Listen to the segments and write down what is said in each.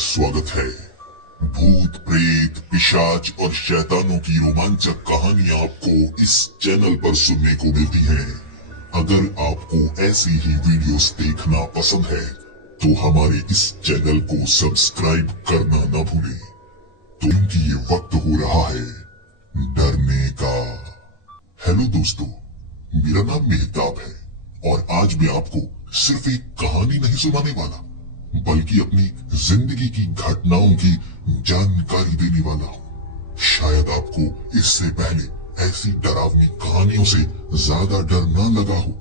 स्वागत है। भूत प्रेत पिशाच और शैतानों की रोमांचक कहानियां आपको इस चैनल पर सुनने को मिलती हैं। अगर आपको ऐसी ही वीडियोस देखना पसंद है तो हमारे इस चैनल को सब्सक्राइब करना न भूलें। तो क्योंकि ये वक्त हो रहा है डरने का। हेलो दोस्तों, मेरा नाम मेहताब है और आज मैं आपको सिर्फ एक कहानी नहीं सुनाने वाला बल्कि अपनी जिंदगी की घटनाओं की जानकारी देने वाला हूँ। शायद आपको इससे पहले ऐसी डरावनी कहानियों से ज्यादा डर ना लगा हो,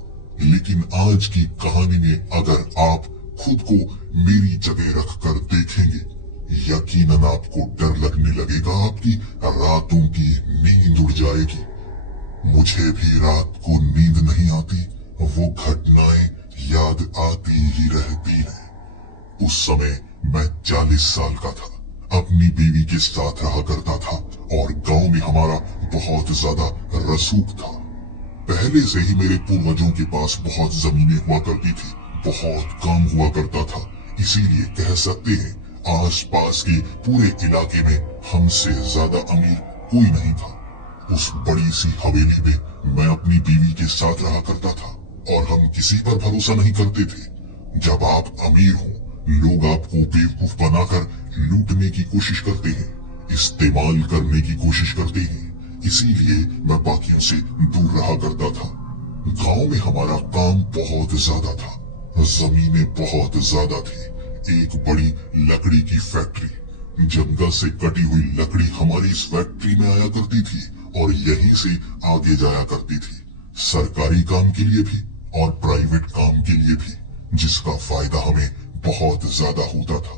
लेकिन आज की कहानी में अगर आप खुद को मेरी जगह रखकर देखेंगे, यकीनन आपको डर लगने लगेगा। आपकी रातों की नींद उड़ जाएगी। मुझे भी रात को नींद नहीं आती, वो घटनाएं याद आती ही रहती हैं। उस समय मैं 40 साल का था, अपनी बीवी के साथ रहा करता था और गांव में हमारा बहुत ज्यादा रसूख था। पहले से ही मेरे पूर्वजों के पास बहुत जमीनें हुआ करती थी, बहुत काम हुआ करता था। इसीलिए कह सकते हैं आस पास के पूरे इलाके में हमसे ज्यादा अमीर कोई नहीं था। उस बड़ी सी हवेली में मैं अपनी बीवी के साथ रहा करता था और हम किसी पर भरोसा नहीं करते थे। जब आप अमीर हो, लोग आपको बेवकूफ बनाकर लूटने की कोशिश करते हैं, इस्तेमाल करने की कोशिश करते हैं। इसीलिए मैं बाकियों से दूर रहा करता था। गांव में हमारा काम बहुत ज्यादा था, जमीनें बहुत ज्यादा थी। एक बड़ी लकड़ी की फैक्ट्री, जंगल से कटी हुई लकड़ी हमारी इस फैक्ट्री में आया करती थी और यहीं से आगे जाया करती थी, सरकारी काम के लिए भी और प्राइवेट काम के लिए भी, जिसका फायदा हमें बहुत ज्यादा होता था।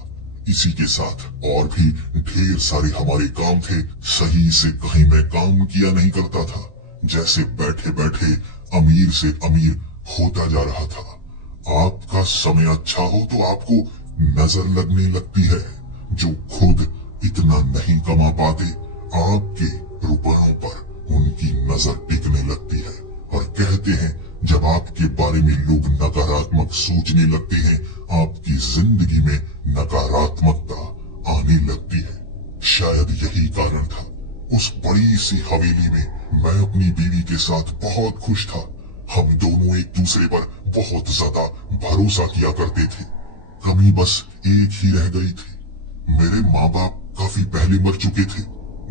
इसी के साथ और भी ढेर सारे हमारे काम थे। सही से कहीं मैं काम किया नहीं करता था, जैसे बैठे बैठे अमीर से अमीर होता जा रहा था। आपका समय अच्छा हो तो आपको नजर लगने लगती है। जो खुद इतना नहीं कमा पाते, आपके रुपयों पर उनकी नजर टिकने लगती है और कहते हैं जब आपके बारे में लोग नकारात्मक सोचने लगते हैं, आपकी जिंदगी में नकारात्मकता आने लगती है। शायद यही कारण था। उस बड़ी सी हवेली में मैं अपनी बीवी के साथ बहुत खुश था। हम दोनों एक दूसरे पर बहुत ज्यादा भरोसा किया करते थे। कमी बस एक ही रह गई थी। मेरे माँ बाप काफी पहले मर चुके थे।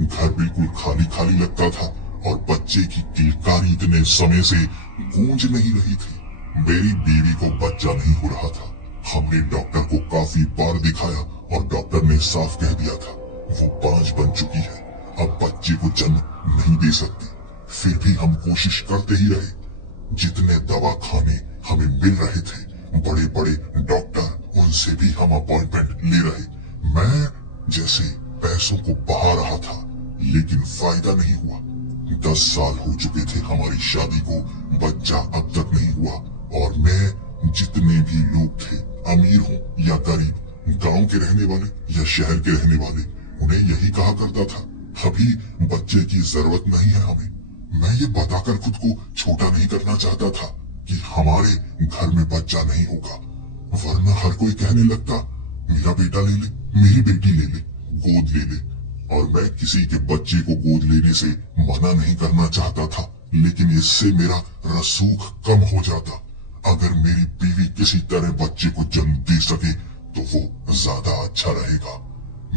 घर बिल्कुल खाली खाली लगता था और बच्चे की किलकारी इतने समय से गूंज नहीं रही थी। मेरी बीवी को बच्चा नहीं हो रहा था। हमने डॉक्टर को काफी बार दिखाया और डॉक्टर ने साफ कह दिया था वो 5 बन चुकी है, अब बच्चे को जन्म नहीं दे सकती। फिर भी हम कोशिश करते ही रहे। जितने दवा खाने हमें मिल रहे थे, बड़े बड़े डॉक्टर, उनसे भी हम अपॉइंटमेंट ले रहे। मैं जैसे पैसों को बहा रहा था, लेकिन फायदा नहीं हुआ। 10 साल हो चुके थे हमारी शादी को, बच्चा अब तक नहीं हुआ। और मैं जितने भी लोग थे, अमीर हो या गरीब, गांव के रहने वाले या शहर के रहने वाले, उन्हें यही कहा करता था अभी बच्चे की जरूरत नहीं है हमें। मैं ये बताकर खुद को छोटा नहीं करना चाहता था कि हमारे घर में बच्चा नहीं होगा, वरना हर कोई कहने लगता मेरा बेटा ले ले, मेरी बेटी ले ले, गोद ले ले। और मैं किसी के बच्चे को गोद लेने से मना नहीं करना चाहता था, लेकिन इससे मेरा रसूख कम हो जाता। अगर मेरी बीवी किसी तरह बच्चे को जन्म दे सके तो वो ज्यादा अच्छा रहेगा।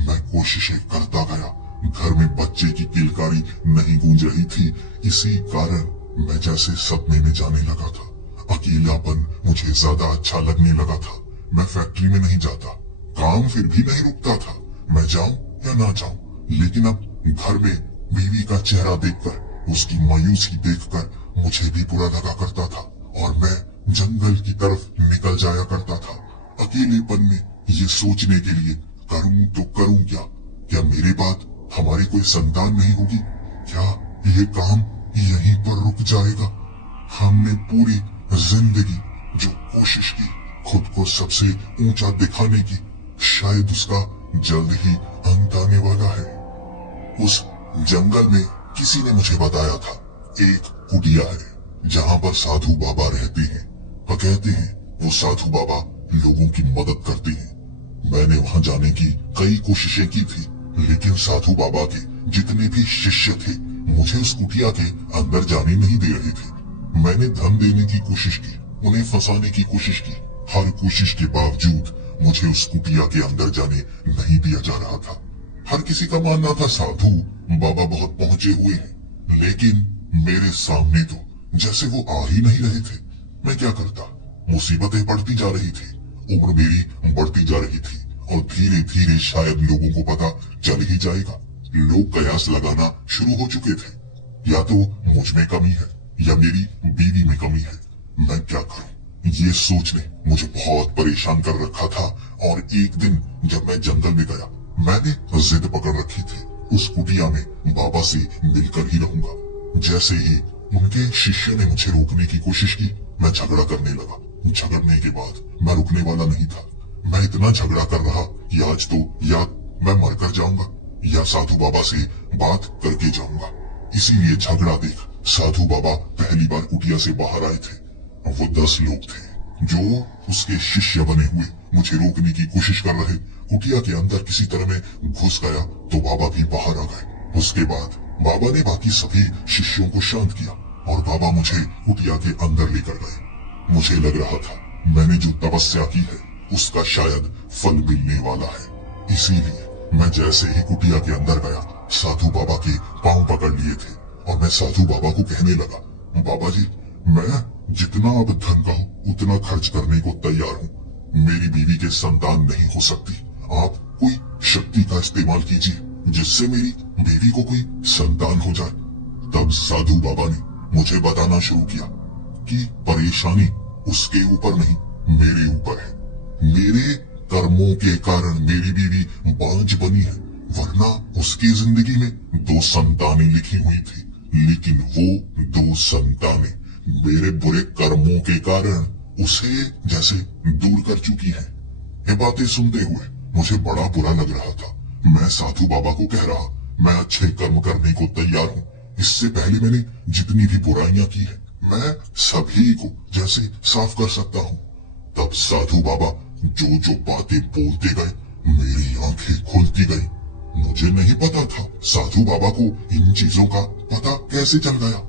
मैं कोशिशें करता गया, घर में बच्चे की किलकारी नहीं गूंज रही थी। इसी कारण मैं जैसे सदमे में जाने लगा था। अकेलापन मुझे ज्यादा अच्छा लगने लगा था। मैं फैक्ट्री में नहीं जाता, काम फिर भी नहीं रुकता था। मैं जाऊं या ना जाऊं, लेकिन अब घर में बीवी का चेहरा देखकर, उसकी मायूसी देखकर मुझे भी बुरा लगा करता था और मैं जंगल की तरफ निकल जाया करता था, अकेलेपन में ये सोचने के लिए करूं तो करूं क्या। क्या मेरे बाद हमारी कोई संतान नहीं होगी? क्या ये काम यहीं पर रुक जाएगा? हमने पूरी जिंदगी जो कोशिश की खुद को सबसे ऊंचा दिखाने की, शायद उसका जल्द ही अंत आने वाला है। उस जंगल में किसी ने मुझे बताया था एक कुटिया है जहां पर साधु बाबा रहते हैं। वो कहते हैं वो साधु बाबा लोगों की मदद करते हैं। मैंने वहां जाने की कई कोशिशें की थी, लेकिन साधु बाबा के जितने भी शिष्य थे मुझे उस कुटिया के अंदर जाने नहीं दे रहे थे। मैंने धन देने की कोशिश की, उन्हें फंसाने की कोशिश की, हर कोशिश के बावजूद मुझे उस कुटिया के अंदर जाने नहीं दिया जा रहा था। हर किसी का मानना था साधु बाबा बहुत पहुंचे हुए हैं, लेकिन मेरे सामने तो जैसे वो आ ही नहीं रहे थे। मैं क्या करता? मुसीबतें बढ़ती जा रही थी, उम्र मेरी बढ़ती जा रही थी और धीरे धीरे शायद लोगों को पता चल ही जाएगा। लोग कयास लगाना शुरू हो चुके थे, या तो मुझ में कमी है या मेरी बीवी में कमी है। मैं क्या करूं? ये सोच ने मुझे बहुत परेशान कर रखा था। और एक दिन जब मैं जंगल में गया, मैंने जिद पकड़ रखी थी उस कुटिया में बाबा से मिलकर ही रहूंगा। जैसे ही उनके शिष्य ने मुझे रोकने की कोशिश की, मैं झगड़ा करने लगा। झगड़ने के बाद मैं रुकने वाला नहीं था। मैं इतना झगड़ा कर रहा कि आज तो या मैं मरकर जाऊंगा या साधु बाबा से बात करके जाऊंगा। इसीलिए झगड़ा देख साधु बाबा पहली बार कुटिया से बाहर आए थे। वो 10 लोग थे जो उसके शिष्य बने हुए मुझे रोकने की कोशिश कर रहे। कुटिया के अंदर किसी तरह में घुस गया तो बाबा भी बाहर आ गए। उसके बाद बाबा ने बाकी सभी शिष्यों को शांत किया और बाबा मुझे कुटिया के अंदर लेकर गए। मुझे लग रहा था मैंने जो तपस्या की है उसका शायद फल मिलने वाला है। इसीलिए मैं जैसे ही कुटिया के अंदर गया, साधु बाबा के पांव पकड़ लिए थे और मैं साधु बाबा को कहने लगा, बाबा जी, मैं जितना अब धन का हूँ उतना खर्च करने को तैयार हूँ। मेरी बीवी के संतान नहीं हो सकती। आप कोई शक्ति का इस्तेमाल कीजिए जिससे मेरी बीवी को कोई संतान हो जाए। तब साधु बाबा ने मुझे बताना शुरू किया कि परेशानी उसके ऊपर नहीं, मेरे ऊपर है। मेरे कर्मों के कारण मेरी बीवी बांझ बनी है, वरना उसकी जिंदगी में 2 संतानें लिखी हुई थी, लेकिन वो 2 संतानें मेरे बुरे कर्मों के कारण उसे जैसे दूर कर चुकी हैं। ये बातें सुनते हुए मुझे बड़ा बुरा लग रहा था। मैं साधु बाबा को कह रहा, मैं अच्छे कर्म करने को तैयार हूँ। इससे पहले मैंने जितनी भी बुराइयां की है मैं सभी को जैसे साफ कर सकता हूँ। तब साधु बाबा जो जो बातें बोलते गए मेरी आंखें खुलती गई। मुझे नहीं पता था साधु बाबा को इन चीजों का पता कैसे चल गया।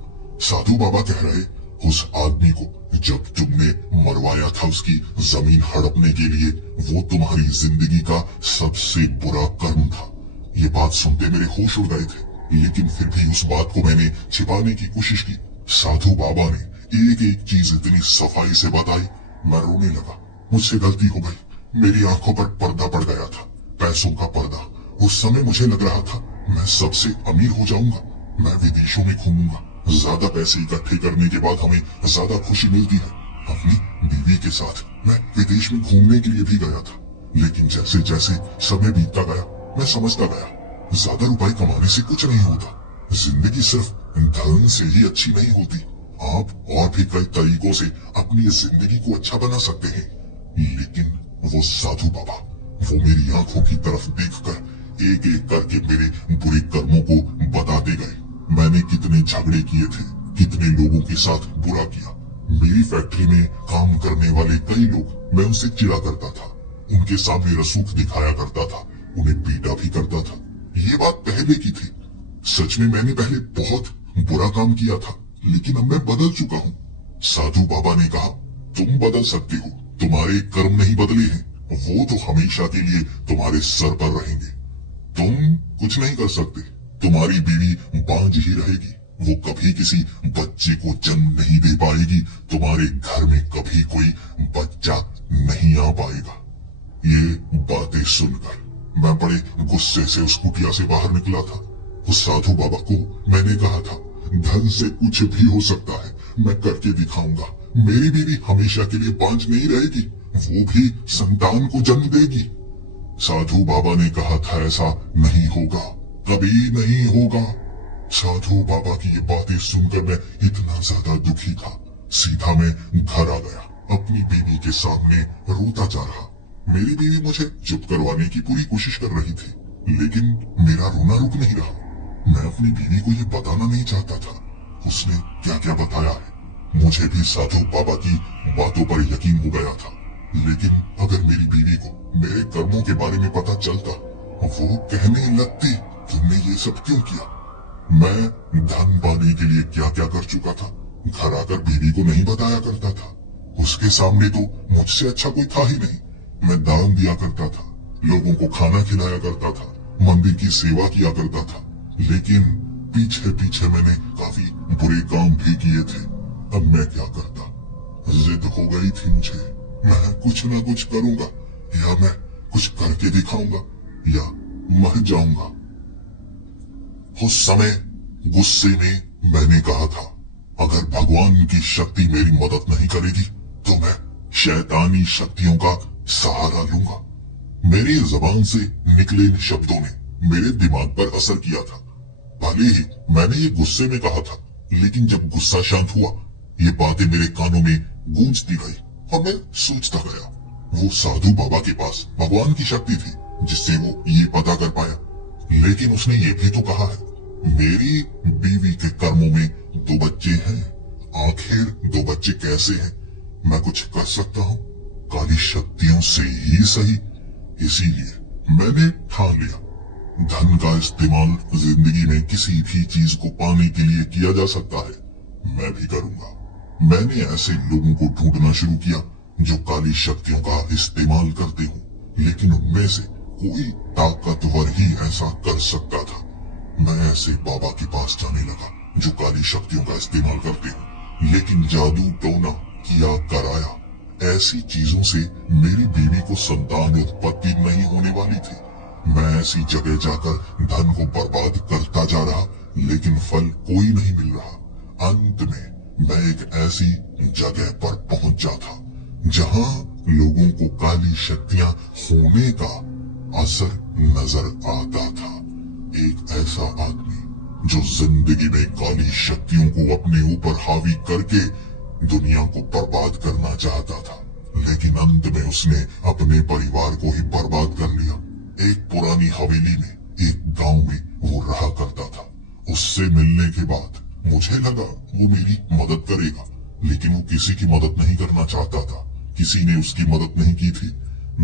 साधु बाबा कह रहे, उस आदमी को जब तुमने मरवाया था उसकी जमीन हड़पने के लिए, वो तुम्हारी जिंदगी का सबसे बुरा कर्म था। ये बात सुनते मेरे होश उड़ गए थे, लेकिन फिर भी उस बात को मैंने छिपाने की कोशिश की। साधु बाबा ने एक एक चीज इतनी सफाई से बताई, मैं रोने लगा। मुझसे गलती हो गई। मेरी आंखों पर पर्दा पड़ गया था, पैसों का पर्दा। उस समय मुझे लग रहा था मैं सबसे अमीर हो जाऊंगा, मैं विदेशों में घूमूंगा। ज्यादा पैसे इकट्ठे करने के बाद हमें ज्यादा खुशी मिलती है। अपनी बीवी के साथ मैं विदेश में घूमने के लिए भी गया था, लेकिन जैसे जैसे समय बीतता गया मैं समझता गया ज्यादा रुपए कमाने से कुछ नहीं होता। जिंदगी सिर्फ धन से ही अच्छी नहीं होती। आप और भी कई तरीकों से अपनी जिंदगी को अच्छा बना सकते हैं। लेकिन वो साधु बाबा, वो मेरी आंखों की तरफ देखकर एक एक करके मेरे बुरे कर्मों को बताते गए। मैंने कितने झगड़े किए थे, कितने लोगों के साथ बुरा किया। मेरी फैक्ट्री में काम करने वाले कई लोग, मैं उनसे चिढ़ा करता था, उनके सामने रसूख दिखाया करता था, उन्हें पीटा भी करता था। ये बात पहले की थी। सच में मैंने पहले बहुत बुरा काम किया था, लेकिन अब मैं बदल चुका हूँ। साधु बाबा ने कहा, तुम बदल सकते हो, तुम्हारे कर्म नहीं बदले हैं, वो तो हमेशा के लिए तुम्हारे सर पर रहेंगे। तुम कुछ नहीं कर सकते, तुम्हारी बीवी बांझ ही रहेगी, वो कभी किसी बच्चे को जन्म नहीं दे पाएगी, तुम्हारे घर में कभी कोई बच्चा नहीं आ पाएगा। ये बातें सुनकर मैं बड़े गुस्से से उस कुटिया से बाहर निकला था। उस साधु बाबा को मैंने कहा था, धन से कुछ भी हो सकता है, मैं करके दिखाऊंगा। मेरी बीवी हमेशा के लिए बांझ नहीं रहेगी, वो भी संतान को जन्म देगी। साधु बाबा ने कहा था, ऐसा नहीं होगा, कभी नहीं होगा। साधु बाबा की ये बातें सुनकर मैं इतना ज्यादा दुखी था, सीधा मैं घर आ गया। अपनी बीवी के सामने रोता जा रहा। मेरी बीवी मुझे चुप करवाने की पूरी कोशिश कर रही थी, लेकिन मेरा रोना रुक नहीं रहा। मैं अपनी बीवी को ये बताना नहीं चाहता था उसने क्या क्या बताया है। मुझे भी साधु बाबा की बातों पर यकीन हो गया था, लेकिन अगर मेरी बीवी को मेरे कर्मों के बारे में पता चलता, वो कहने लगती तुमने ये सब क्यों किया। मैं धन पाने के लिए क्या क्या कर चुका था, घर आकर बीवी को नहीं बताया करता था। उसके सामने तो मुझसे अच्छा कोई था ही नहीं। मैं दान दिया करता था, लोगों को खाना खिलाया करता था, मंदिर की सेवा किया करता था। लेकिन पीछे पीछे मैंने काफी बुरे काम भी किए थे। अब मैं क्या करता, जिद हो गई थी मुझे। मैं कुछ ना कुछ करूंगा, या मैं कुछ करके दिखाऊंगा, या मर जाऊंगा। उस समय गुस्से में मैंने कहा था, अगर भगवान की शक्ति मेरी मदद नहीं करेगी तो मैं शैतानी शक्तियों का सहारा लूंगा। मेरी जबान से निकले इन शब्दों ने मेरे दिमाग पर असर किया था। भले ही मैंने ये गुस्से में कहा था, लेकिन जब गुस्सा शांत हुआ, ये बातें मेरे कानों में गूंजती गई और मैं सोचता गया। वो साधु बाबा के पास भगवान की शक्ति थी जिससे वो ये पता कर पाया। लेकिन उसने ये भी तो कहा है, मेरी बीवी के कर्मों में 2 बच्चे हैं। आखिर 2 बच्चे कैसे हैं? मैं कुछ कर सकता हूँ, काली शक्तियों से ही सही। इसीलिए मैंने ठान लिया, धन का इस्तेमाल जिंदगी में किसी भी चीज को पाने के लिए किया जा सकता है। मैं भी करूंगा। मैंने ऐसे लोगों को ढूंढना शुरू किया जो काली शक्तियों का इस्तेमाल करते हो, लेकिन उनमें से कोई ताकतवर ही ऐसा कर सकता था। मैं ऐसे बाबा के पास जाने लगा जो काली शक्तियों का इस्तेमाल करते हो, लेकिन जादू टोना किया कराया ऐसी चीजों से मेरी बीवी को संतान उत्पत्ति नहीं होने वाली थी। मैं ऐसी जगह जाकर धन को बर्बाद करता जा रहा, लेकिन फल कोई नहीं मिल रहा। अंत में मैं एक ऐसी जगह पर पहुंचा था जहां लोगों को काली शक्तियां होने का असर नजर आता था। एक ऐसा आदमी जो जिंदगी में काली शक्तियों को अपने ऊपर हावी करके दुनिया को बर्बाद करना चाहता था, लेकिन अंत में उसने अपने परिवार को ही बर्बाद कर लिया। एक पुरानी हवेली में, एक गांव में वो रहा करता था। उससे मिलने के बाद मुझे लगा वो मेरी मदद करेगा, लेकिन वो किसी की मदद नहीं करना चाहता था। किसी ने उसकी मदद नहीं की थी।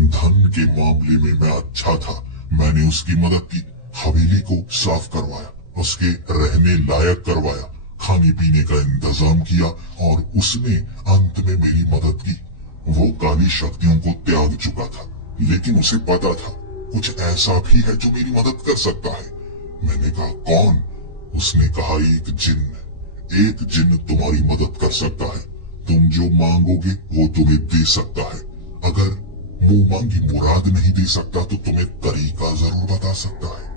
धन के मामले में मैं अच्छा था। मैंने उसकी मदद की, हवेली को साफ करवाया, उसके रहने लायक करवाया, खाने पीने का इंतजाम किया और उसने अंत में मेरी मदद की। वो काली शक्तियों को त्याग चुका था, लेकिन उसे पता था कुछ ऐसा भी है जो मेरी मदद कर सकता है। मैंने कहा, कौन? उसने कहा, एक जिन्न तुम्हारी मदद कर सकता है। तुम जो मांगोगे वो तुम्हें दे सकता है। अगर मुंह मांगी मुराद नहीं दे सकता तो तुम्हें तरीका जरूर बता सकता है।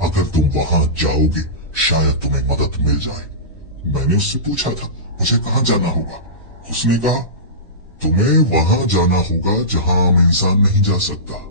अगर तुम वहां जाओगे शायद तुम्हें मदद मिल जाए। मैंने उससे पूछा था, मुझे कहाँ जाना होगा? उसने कहा, तुम्हें वहां जाना होगा जहां आम इंसान नहीं जा सकता,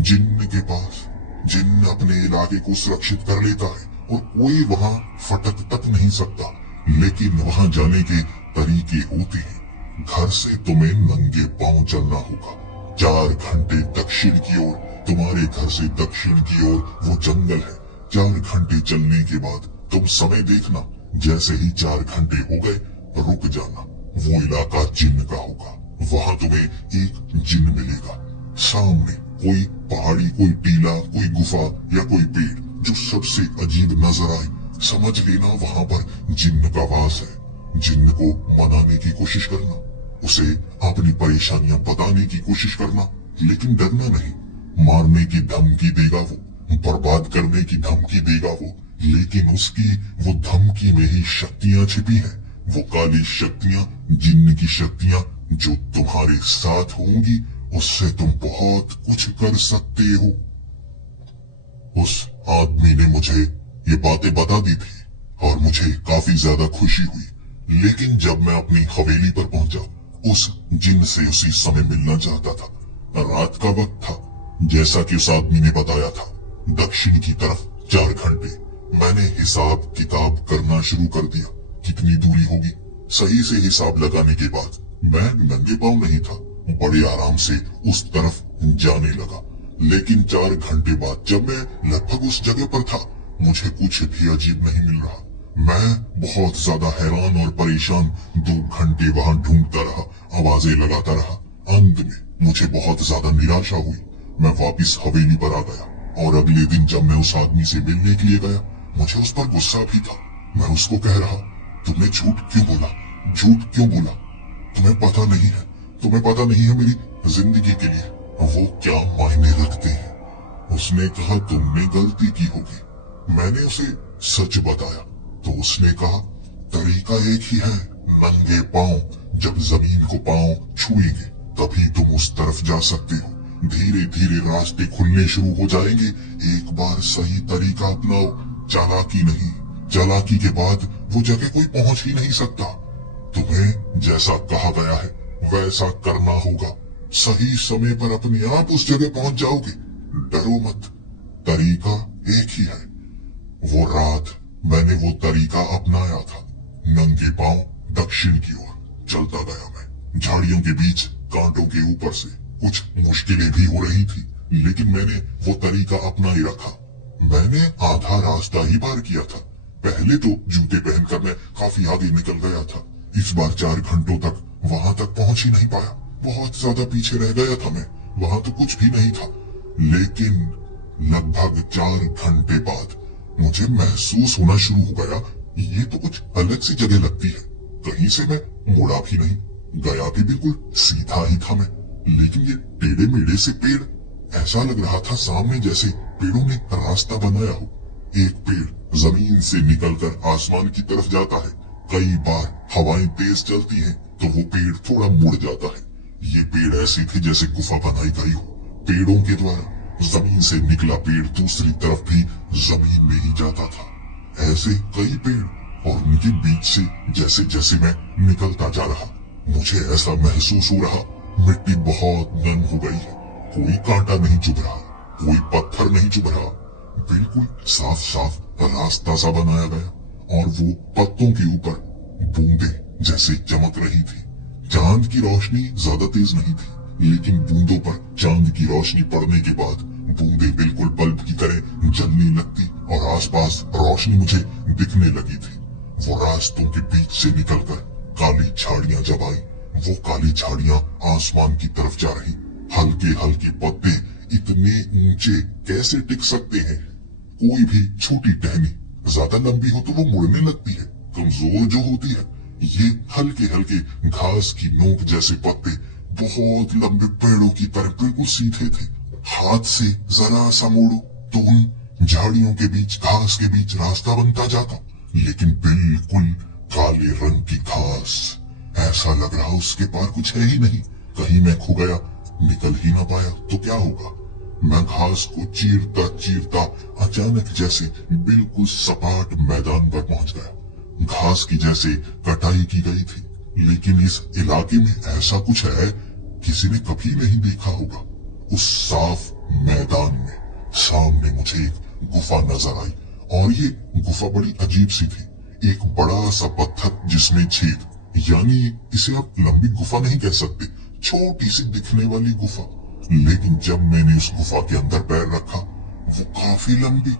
जिन्न के पास। जिन्न अपने इलाके को सुरक्षित कर लेता है और कोई वहां फटक तक नहीं सकता, लेकिन वहां जाने के तरीके होते हैं। घर से तुम्हें नंगे पांव चलना होगा। 4 घंटे दक्षिण की ओर, तुम्हारे घर से दक्षिण की ओर वो जंगल है। 4 घंटे चलने के बाद तुम समय देखना, जैसे ही 4 घंटे हो गए रुक जाना। वो इलाका जिन्न का होगा। वहां तुम्हें एक जिन्न मिलेगा। सामने कोई पहाड़ी, कोई टीला, कोई गुफा या कोई पेड़ जो सबसे अजीब नजर आए, समझ लेना वहां पर जिन्न का वास है। जिन्न को मनाने की कोशिश करना, उसे अपनी परेशानियां बताने की कोशिश करना, लेकिन डरना नहीं। मारने की धमकी देगा वो, बर्बाद करने की धमकी देगा वो, लेकिन उसकी वो धमकी में ही शक्तियां छिपी हैं। वो काली शक्तियां, जिन्न की शक्तियां जो तुम्हारे साथ होंगी, उससे तुम बहुत कुछ कर सकते हो। उस आदमी ने मुझे ये बातें बता दी थी और मुझे काफी ज्यादा खुशी हुई। लेकिन जब मैं अपनी हवेली पर पहुंचा, उस जिन्न से उसी समय मिलना चाहता था। रात का वक्त था, जैसा कि उस आदमी ने बताया था। दक्षिण की तरफ 4 घंटे। मैंने हिसाब किताब करना शुरू कर दिया, कितनी दूरी होगी। सही से हिसाब लगाने के बाद मैं नंगे पांव नहीं था, बड़े आराम से उस तरफ जाने लगा। लेकिन 4 घंटे बाद जब मैं लगभग उस जगह पर था, मुझे कुछ भी अजीब नहीं मिल रहा। मैं बहुत ज्यादा हैरान और परेशान 2 घंटे वहां ढूंढता रहा, आवाजें लगाता रहा। अंत में मुझे बहुत ज्यादा निराशा हुई। मैं वापस हवेली पर आ गया और अगले दिन जब मैं उस आदमी से मिलने के लिए गया, मुझे उस पर गुस्सा भी था। मैं उसको कह रहा, तुमने झूठ क्यों बोला, झूठ क्यों बोला? तुम्हें पता नहीं है, तुम्हें पता नहीं है मेरी जिंदगी के लिए वो क्या मायने रखते हैं। उसने कहा, तुमने गलती की होगी। मैंने उसे सच बताया तो उसने कहा, तरीका एक ही है, नंगे पांव जब जमीन को पांव छुएंगे तभी तुम उस तरफ जा सकते हो। धीरे धीरे रास्ते खुलने शुरू हो जाएंगे। एक बार सही तरीका अपनाओ, चालाकी नहीं। चालाकी के बाद वो जगह कोई पहुंच ही नहीं सकता। तुम्हें जैसा कहा गया है वैसा करना होगा। सही समय पर अपने आप उस जगह पहुंच जाओगे। डरो मत, तरीका एक ही है। वो रात मैंने वो तरीका अपनाया था। नंगे पांव दक्षिण की ओर चलता गया मैं। झाड़ियों के बीच कांटों के ऊपर से कुछ मुश्किलें भी हो रही थी, लेकिन मैंने वो तरीका अपना ही रखा। मैंने आधा रास्ता ही पार किया था। पहले तो जूते पहनकर मैं काफी आगे निकल गया था। इस बार 4 घंटों तक वहां तक पहुंच ही नहीं पाया। बहुत ज्यादा पीछे रह गया था मैं। वहां तो कुछ भी नहीं था। लेकिन लगभग 4 घंटे बाद मुझे महसूस होना शुरू हो गया, ये तो कुछ अलग सी जगह लगती है। कहीं से मैं मुड़ा भी नहीं, गया भी बिल्कुल सीधा ही था मैं। लेकिन ये टेढ़े मेढ़े से पेड़, ऐसा लग रहा था सामने जैसे पेड़ों ने रास्ता बनाया हो। एक पेड़ जमीन से निकलकर आसमान की तरफ जाता है। कई बार हवाएं तेज चलती हैं तो वो पेड़ थोड़ा मुड़ जाता है। ये पेड़ ऐसे थे जैसे गुफा बनाई गई हो। पेड़ों के द्वारा जमीन से निकला पेड़ दूसरी तरफ भी जमीन में ही जाता था। ऐसे कई पेड़, और उनके बीच से जैसे जैसे मैं निकलता जा रहा, मुझे ऐसा महसूस हो रहा मिट्टी बहुत नम हो गई है। कोई कांटा नहीं चुभ रहा, कोई पत्थर नहीं चुभ रहा। बिल्कुल साफ साफ रास्ता सा बनाया गया और वो पत्तों के ऊपर बूंदे जैसे चमक रही थी। चांद की रोशनी ज्यादा तेज नहीं थी, लेकिन बूंदों पर चांद की रोशनी पड़ने के बाद बूंदे बिल्कुल बल्ब की तरह जलने लगती और आसपास रोशनी मुझे दिखने लगी थी। वो रास्तों के बीच से निकलकर काली झाड़ियां जब आई, वो काली झाड़ियां आसमान की तरफ जा रही। हल्के हल्के पत्ते इतने ऊंचे कैसे टिक सकते हैं? कोई भी छोटी टहनी ज्यादा लंबी हो तो वो मुड़ने लगती है, कमजोर जो होती है। ये हल्के हल्के घास की नोक जैसे पत्ते बहुत लंबे पेड़ों की तरह बिल्कुल सीधे थे। हाथ से जरा सा मोड़ो तो उन झाड़ियों के बीच, घास के बीच रास्ता बनता जाता, लेकिन बिल्कुल काले रंग की घास। ऐसा लग रहा उसके पार कुछ है ही नहीं। कहीं मैं खो गया, निकल ही ना पाया तो क्या होगा? मैं घास को चीरता चीरता अचानक जैसे बिल्कुल सपाट मैदान पर पहुंच गया। घास की जैसे कटाई की गई थी, लेकिन इस इलाके में ऐसा कुछ है किसी ने कभी नहीं देखा होगा। उस साफ मैदान में सामने मुझे एक गुफा नजर आई, और ये गुफा बड़ी अजीब सी थी। एक बड़ा सा पत्थर जिसमें छेद, यानी इसे आप लंबी गुफा नहीं कह सकते, छोटी सी दिखने वाली गुफा। लेकिन जब मैंने उस गुफा के अंदर पैर रखा, वो काफी लंबी।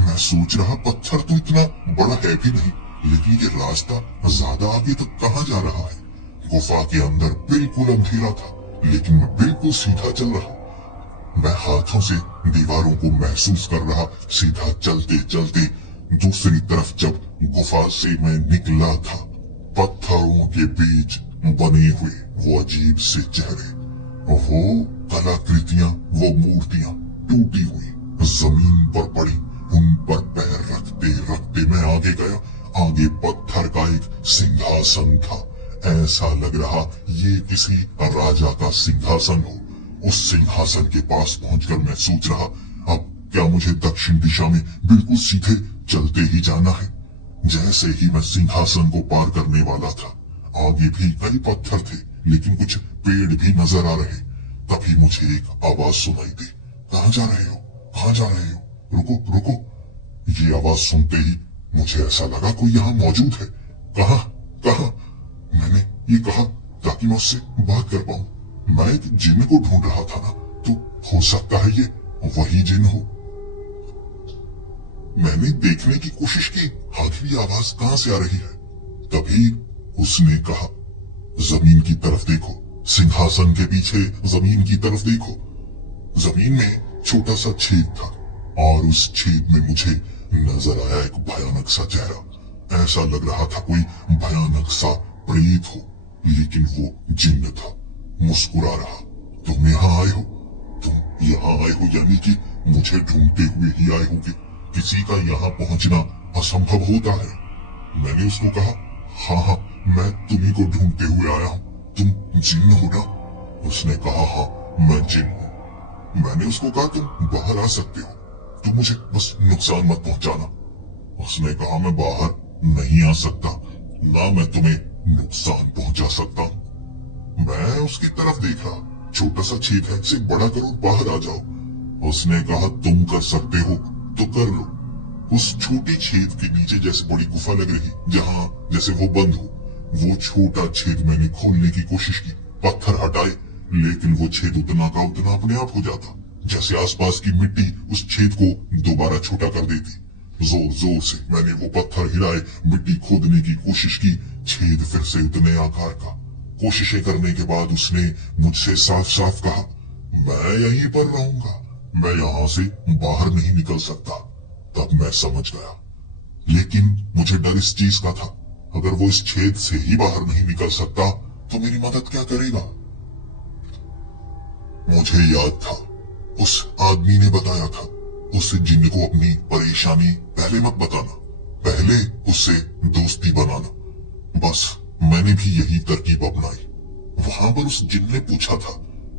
मैं सोच रहा पत्थर तो इतना बड़ा है भी नहीं, लेकिन ये रास्ता ज्यादा आगे तक कहाँ जा रहा है? गुफा के अंदर बिल्कुल अंधेरा था, लेकिन मैं बिल्कुल सीधा चल रहा। मैं हाथों से दीवारों को महसूस कर रहा। सीधा चलते चलते दूसरी तरफ जब गुफा से मैं निकला था, पत्थरों के बीच बने हुए वो अजीब से चेहरे, वो कलाकृतियां, वो मूर्तियां टूटी हुई जमीन पर पड़ी। उन पर पैर रखते रखते मैं आगे गया। आगे पत्थर का एक सिंहासन था। ऐसा लग रहा ये किसी राजा का सिंहासन हो। उस सिंहासन के पास पहुंचकर मैं सोच रहा, अब क्या मुझे दक्षिण दिशा में बिल्कुल सीधे चलते ही जाना है? जैसे ही मैं सिंहासन को पार करने वाला था, आगे भी कई पत्थर थे, लेकिन कुछ पेड़ भी नजर आ रहे। तभी मुझे एक आवाज सुनाई दी, कहाँ जा रहे हो, कहाँ जा रहे हो? रुको रुको। ये आवाज सुनते ही मुझे ऐसा लगा कोई यहाँ मौजूद है। कहाँ कहाँ? मैंने ये कहा ताकि मैं उससे बात कर पाऊं। मैं एक जिन को ढूंढ रहा था ना, तो हो सकता है ये वही जिन हो। मैंने देखने की कोशिश की आखिर ये आवाज कहां से आ रही है। तभी उसने कहा, जमीन की तरफ देखो, सिंहासन के पीछे जमीन की तरफ देखो। जमीन में छोटा सा छेद था और उस छेद में मुझे नजर आया एक भयानक सा चेहरा। ऐसा लग रहा था कोई भयानक सा प्रेत हो, लेकिन वो जिन्न था। मुस्कुरा रहा। तुम यहाँ आए हो? तुम यहाँ आए हो यानी कि मुझे ढूंढते हुए ही आए होगे। किसी का यहाँ पहुंचना असंभव होता है। मैंने उसको कहा, हाँ हाँ, मैं तुम्ही को ढूंढते हुए आया हूँ। तुम जिन्न हो ना? उसने कहा, हाँ मैं जिन्न हूँ। मैंने उसको कहा, तुम बाहर आ सकते हो, तुम मुझे बस नुकसान मत पहुंचाना। उसने कहा, मैं बाहर नहीं आ सकता, ना मैं तुम्हें नुकसान पहुंचा सकता हूँ। मैं उसकी तरफ देखा। छोटा सा छेद है, इसे बड़ा करो, बाहर आ जाओ। उसने कहा, तुम कर सकते हो तो कर लो। उस छोटे छेद के नीचे जैसे बड़ी गुफा लग रही, जहाँ जैसे वो बंद हो। वो छोटा छेद मैंने खोलने की कोशिश की, पत्थर हटाए, लेकिन वो छेद उतना का उतना अपने आप हो जाता, जैसे आसपास की मिट्टी उस छेद को दोबारा छोटा कर देती। जोर जोर से मैंने वो पत्थर हिलाए, मिट्टी खोदने की कोशिश की, छेद फिर से उतने आकार का। कोशिशें करने के बाद उसने मुझसे साफ साफ कहा, मैं यहीं पर रहूंगा, मैं यहाँ से बाहर नहीं निकल सकता। तब मैं समझ गया, लेकिन मुझे डर इस चीज का था, अगर वो इस छेद से ही बाहर नहीं निकल सकता तो मेरी मदद क्या करेगा। मुझे याद था, उस आदमी ने बताया था, उस जिन्न को अपनी परेशानी पहले मत बताना, पहले उससे दोस्ती बनाना। बस मैंने भी यही तरकीब अपनाई। वहां पर उस जिन्न ने पूछा था,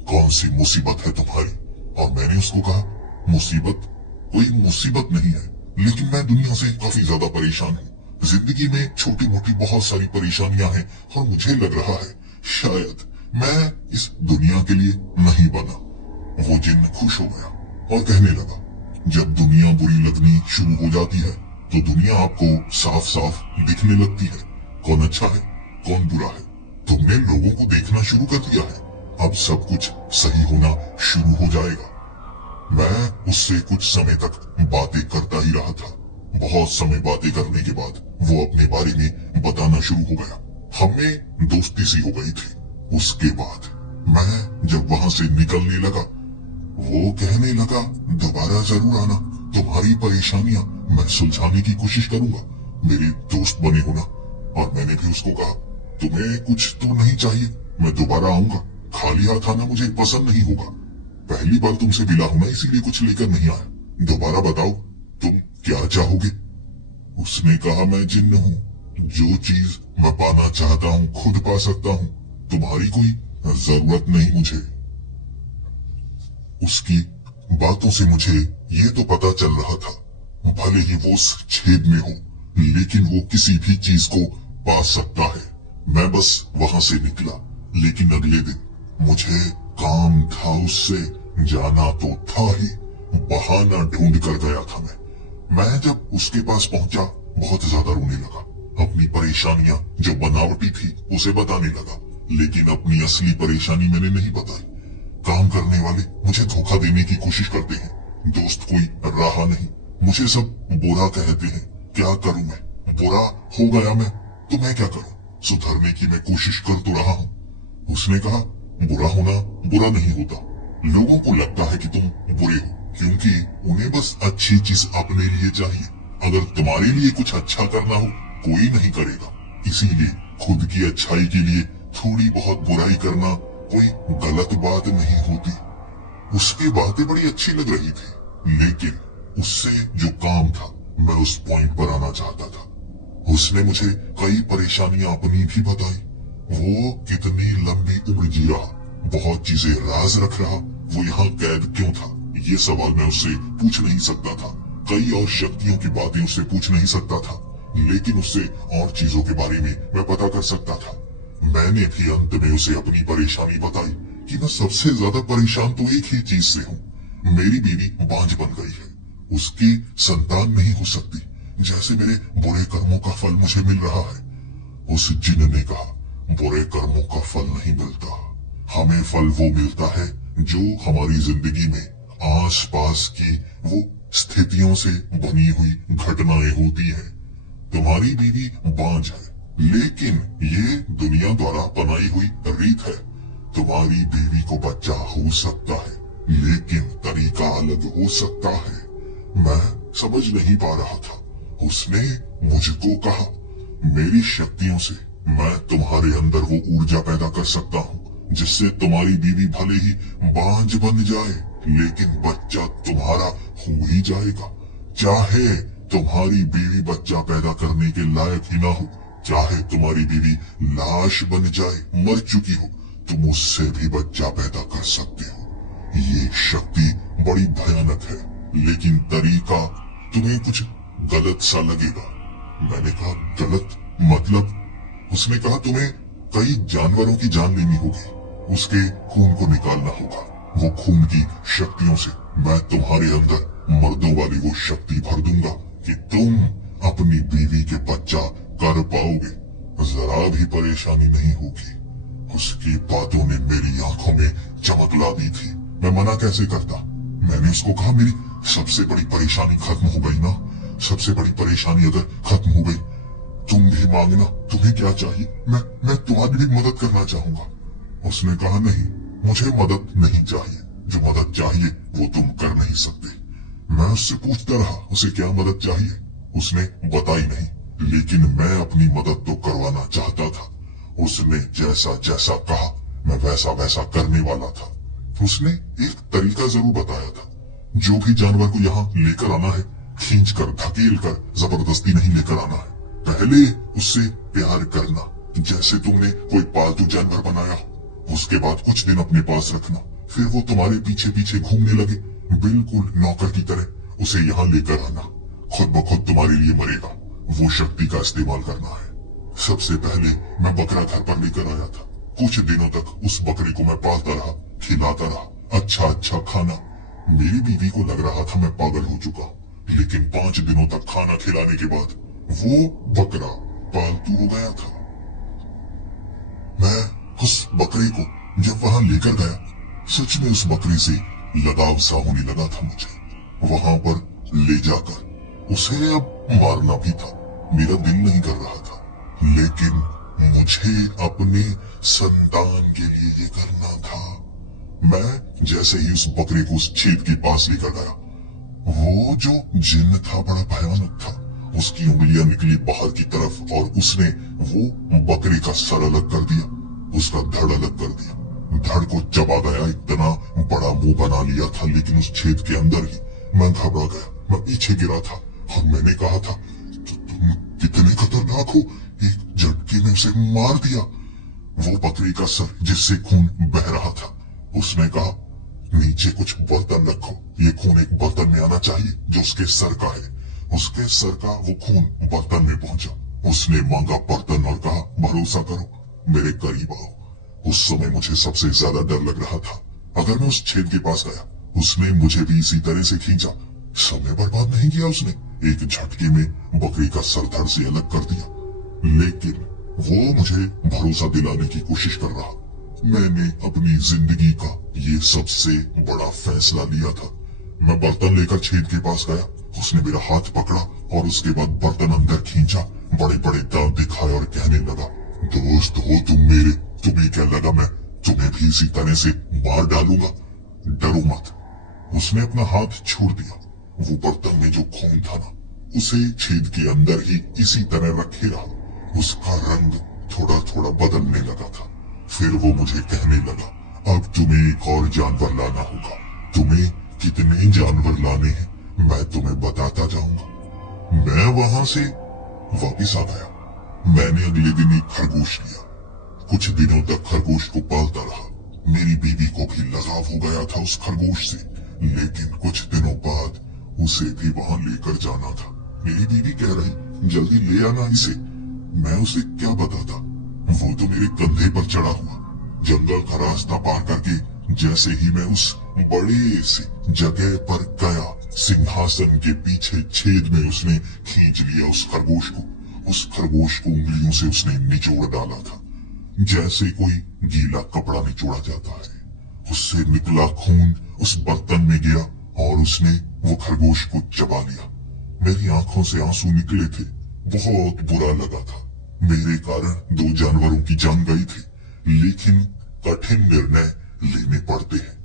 कौन सी मुसीबत है तुम्हारी? और मैंने उसको कहा, मुसीबत? कोई मुसीबत नहीं है, लेकिन मैं दुनिया से काफी ज्यादा परेशान हूँ। जिंदगी में छोटी मोटी बहुत सारी परेशानियां हैं और मुझे लग रहा है शायद मैं इस दुनिया के लिए नहीं बना। वो जिन्न खुश हो गया और कहने लगा, जब दुनिया बुरी लगनी शुरू हो जाती है तो दुनिया आपको साफ साफ दिखने लगती है। कौन अच्छा है, कौन बुरा है, तुमने लोगों को देखना शुरू कर दिया है। अब सब कुछ सही होना शुरू हो जाएगा। मैं उससे कुछ समय तक बातें करता ही रहा था। बहुत समय बातें करने के बाद वो अपने बारे में बताना शुरू हो गया। हमें दोस्ती सी हो गई थी। उसके बाद मैं जब वहां से निकलने लगा, वो कहने लगा, दोबारा जरूर आना, तुम्हारी परेशानियां मैं सुलझाने की कोशिश करूंगा, मेरे दोस्त बने हो ना। और मैंने भी उसको कहा, तुम्हें कुछ तो नहीं चाहिए, मैं दोबारा आऊंगा, खाली हाथ आना मुझे पसंद नहीं होगा। पहली बार तुमसे मिला हूं ना, इसीलिए कुछ लेकर नहीं आया, दोबारा बताओ तुम क्या चाहोगे। उसने कहा, मैं जिन्न हूँ, जो चीज मैं पाना चाहता हूँ खुद पा सकता हूँ, तुम्हारी कोई जरूरत नहीं मुझे। उसकी बातों से मुझे ये तो पता चल रहा था, भले ही वो उस छेद में हो, लेकिन वो किसी भी चीज को पा सकता है। मैं बस वहां से निकला, लेकिन अगले दिन मुझे काम था, उससे जाना तो था ही, बहाना ढूंढ कर गया था मैं जब उसके पास पहुंचा, बहुत ज्यादा रोने लगा। अपनी परेशानियां जो बनावटी थी उसे बताने लगा, लेकिन अपनी असली परेशानी मैंने नहीं बताई। काम करने वाले मुझे धोखा देने की कोशिश करते हैं, दोस्त कोई रहा नहीं, मुझे सब बुरा कहते हैं। क्या करूं मैं, बुरा हो गया मैं, तो मैं क्या करूं? सुधरने की मैं कोशिश कर तो रहा हूं। उसने कहा, बुरा होना बुरा नहीं होता, लोगों को लगता है कि तुम बुरे हो क्योंकि उन्हें बस अच्छी चीज अपने लिए चाहिए। अगर तुम्हारे लिए कुछ अच्छा करना हो, कोई नहीं करेगा, इसीलिए खुद की अच्छाई के लिए थोड़ी बहुत बुराई करना कोई गलत बात नहीं होती। उसकी बातें बड़ी अच्छी लग रही थी, लेकिन उससे जो काम था, मैं उस पॉइंट पर आना चाहता था। उसने मुझे कई परेशानियां अपनी भी बताई। वो कितनी लंबी उम्र जी रहा, बहुत चीजें राज रख रहा, वो यहाँ कैद क्यों था, ये सवाल मैं उससे पूछ नहीं सकता था। कई और शक्तियों की बातें उससे पूछ नहीं सकता था, लेकिन उससे और चीजों के बारे में मैं पता कर सकता था। मैंने भी अंत में उसे अपनी परेशानी बताई कि मैं सबसे ज्यादा परेशान तो एक ही चीज से हूँ, मेरी बीवी बांझ बन गई है, उसकी संतान नहीं हो सकती, जैसे मेरे बुरे कर्मों का फल मुझे मिल रहा है। उस जिन्न ने कहा, बुरे कर्मों का फल नहीं मिलता, हमें फल वो मिलता है जो हमारी जिंदगी में आसपास की वो स्थितियों से बनी हुई घटनाएं होती हैं। तुम्हारी बीवी बांझ है, लेकिन ये दुनिया द्वारा बनाई हुई रीत है। तुम्हारी बीवी को बच्चा हो सकता है, लेकिन तरीका अलग हो सकता है। मैं समझ नहीं पा रहा था। उसने मुझको कहा, मेरी शक्तियों से मैं तुम्हारे अंदर वो ऊर्जा पैदा कर सकता हूँ जिससे तुम्हारी बीवी भले ही बांझ बन जाए, लेकिन बच्चा तुम्हारा हो ही जाएगा। चाहे तुम्हारी बीवी बच्चा पैदा करने के लायक ही ना हो, चाहे तुम्हारी बीवी लाश बन जाए, मर चुकी हो, तुम उससे भी बच्चा पैदा कर सकते हो। ये शक्ति बड़ी भयानक है, लेकिन तरीका तुम्हें कुछ गलत सा लगेगा। मैंने कहा, गलत मतलब? उसने कहा, तुम्हें कई जानवरों की जान लेनी होगी, उसके खून को निकालना होगा। वो खून की शक्तियों से मैं तुम्हारे अंदर मर्दों वाली वो शक्ति भर दूंगा कि तुम अपनी बीवी के बच्चा कर पाओगे, जरा भी परेशानी नहीं होगी। उसकी बातों ने मेरी आंखों में चमक ला दी थी। मैं मना कैसे करता? मैंने उसको कहा, मेरी सबसे बड़ी परेशानी खत्म हो गई ना। सबसे बड़ी परेशानी अगर खत्म हो गई, तुम भी मांगना, तुम्हें क्या चाहिए, मैं तुम्हारी भी मदद करना चाहूंगा। उसने कहा, नहीं, मुझे मदद नहीं चाहिए। जो मदद चाहिए वो तुम कर नहीं सकते। मैं उससे पूछता रहा, उसे क्या मदद चाहिए। उसने बताई नहीं, लेकिन मैं अपनी मदद तो करवाना चाहता था। उसने जैसा जैसा कहा मैं वैसा वैसा करने वाला था। उसने एक तरीका जरूर बताया था, जो भी जानवर को यहाँ लेकर आना है, खींच कर धकेल कर जबरदस्ती नहीं लेकर आना है। पहले उससे प्यार करना, जैसे तुमने कोई पालतू जानवर बनाया हो। उसके बाद कुछ दिन अपने पास रखना, फिर वो तुम्हारे पीछे पीछे घूमने लगे, बिल्कुल नौकर की तरह उसे यहाँ लेकर आना। खुद ब खुद तुम्हारे लिए मरेगा। वो शक्ति का इस्तेमाल करना है। सबसे पहले मैं बकरा घर पर लेकर आया था। कुछ दिनों तक उस बकरे को मैं पालता रहा, खिलाता रहा, अच्छा अच्छा खाना। मेरी बीवी को लग रहा था मैं पागल हो चुका हूँ, लेकिन 5 दिनों तक खाना खिलाने के बाद वो बकरा पालतू हो गया था। मैं उस बकरे को जब वहां लेकर गया, सच में उस बकरे से लगाव सा होने लगा था मुझे। वहां पर ले जाकर उसे अब मारना भी था, मेरा दिल नहीं कर रहा था, लेकिन मुझे अपने संतान के लिए ये करना था। मैं जैसे ही उस बकरे को उस छेद के पास लेकर गया, वो जो जिन्न था बड़ा भयानक था। उसकी उंगलियां निकली बाहर की तरफ और उसने वो बकरे का सर अलग कर दिया, उसका धड़ अलग कर दिया। धड़ को चबा गया, इतना बड़ा मुंह बना लिया था, लेकिन उस छेद के अंदर ही मैं घबरा गया। मैं पीछे गिरा था और मैंने कहा था, तुम कितने खतरनाक हो, एक झटके में उसे मार दिया। वो बकरी का सर जिससे खून बह रहा था, उसने कहा, नीचे कुछ बर्तन रखो, ये खून एक बर्तन में आना चाहिए जो उसके सर का है। उसके सर का वो खून बर्तन में पहुंचा। उसने मांगा बर्तन और कहा, भरोसा करो, मेरे करीब आओ। उस समय मुझे सबसे ज्यादा डर लग रहा था। अगर मैं उस छेद के पास गया, उसने मुझे भी इसी तरह से खींचा। समय बर्बाद नहीं किया उसने, एक झटके में बकरी का सर धड़ से अलग कर दिया। लेकिन वो मुझे भरोसा दिलाने की कोशिश कर रहा। मैंने अपनी जिंदगी का ये सबसे बड़ा फैसला लिया था। मैं बर्तन लेकर छेद के पास गया, उसने मेरा हाथ पकड़ा और उसके बाद बर्तन अंदर खींचा, बड़े बड़े दांत दिखाए और कहने लगा, दोस्त हो तुम मेरे, तुम्हें क्या लगा मैं तुम्हें भी इसी तरह से मार डालूंगा? डरो मत। उसने अपना हाथ छोड़ दिया। वो बर्तन में जो खून था ना, उसे छेद के अंदर ही इसी तरह रखे रहा। उसका रंग थोड़ा थोड़ा बदलने लगा था। फिर वो मुझे कहने लगा, अब तुम्हें एक और जानवर लाना होगा। तुम्हें कितने जानवर लाने हैं मैं तुम्हें बताता जाऊंगा। मैं वहां से वापिस आ गया। मैंने अगले दिन एक खरगोश लिया। कुछ दिनों तक खरगोश को पालता रहा। मेरी बीवी को भी लगाव हो गया था उस खरगोश से, लेकिन कुछ दिनों बाद उसे भी वहां लेकर जाना था। मेरी बीवी कह रही, जल्दी ले आना इसे। मैं उसे क्या बताता, वो तो मेरे कंधे पर चढ़ा हुआ। जंगल का रास्ता पार करके जैसे ही मैं उस बड़े से जगह पर गया, सिंहासन के पीछे छेद में उसने खींच लिया उस खरगोश को। उस खरगोश को उंगलियों से उसने निचोड़ डाला था, जैसे कोई गीला कपड़ा निचोड़ा जाता है। उससे निकला खून उस बर्तन में गया और उसने वो खरगोश को चबा लिया। मेरी आंखों से आंसू निकले थे। बहुत बुरा लगा था। मेरे कारण 2 जानवरों की जान गई थी, लेकिन कठिन निर्णय लेने पड़ते हैं।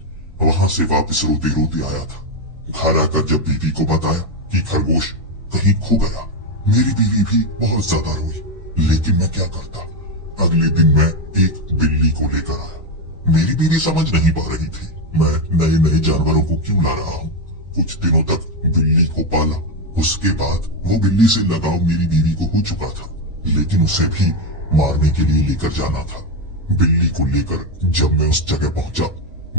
वहां से वापस रोते रोते आया था। घर आकर जब बीवी को बताया कि खरगोश कहीं खो गया, मेरी बीवी भी बहुत ज्यादा रोई, लेकिन मैं क्या करता। अगले दिन मैं एक बिल्ली को लेकर आया। मेरी बीवी समझ नहीं पा रही थी मैं नए नए जानवरों को क्यों ला रहा हूँ। कुछ दिनों तक बिल्ली को पाला। उसके बाद वो बिल्ली से लगाव मेरी बीवी को हो चुका था, लेकिन उसे भी मारने के लिए लेकर जाना था। बिल्ली को लेकर जब मैं उस जगह पहुंचा,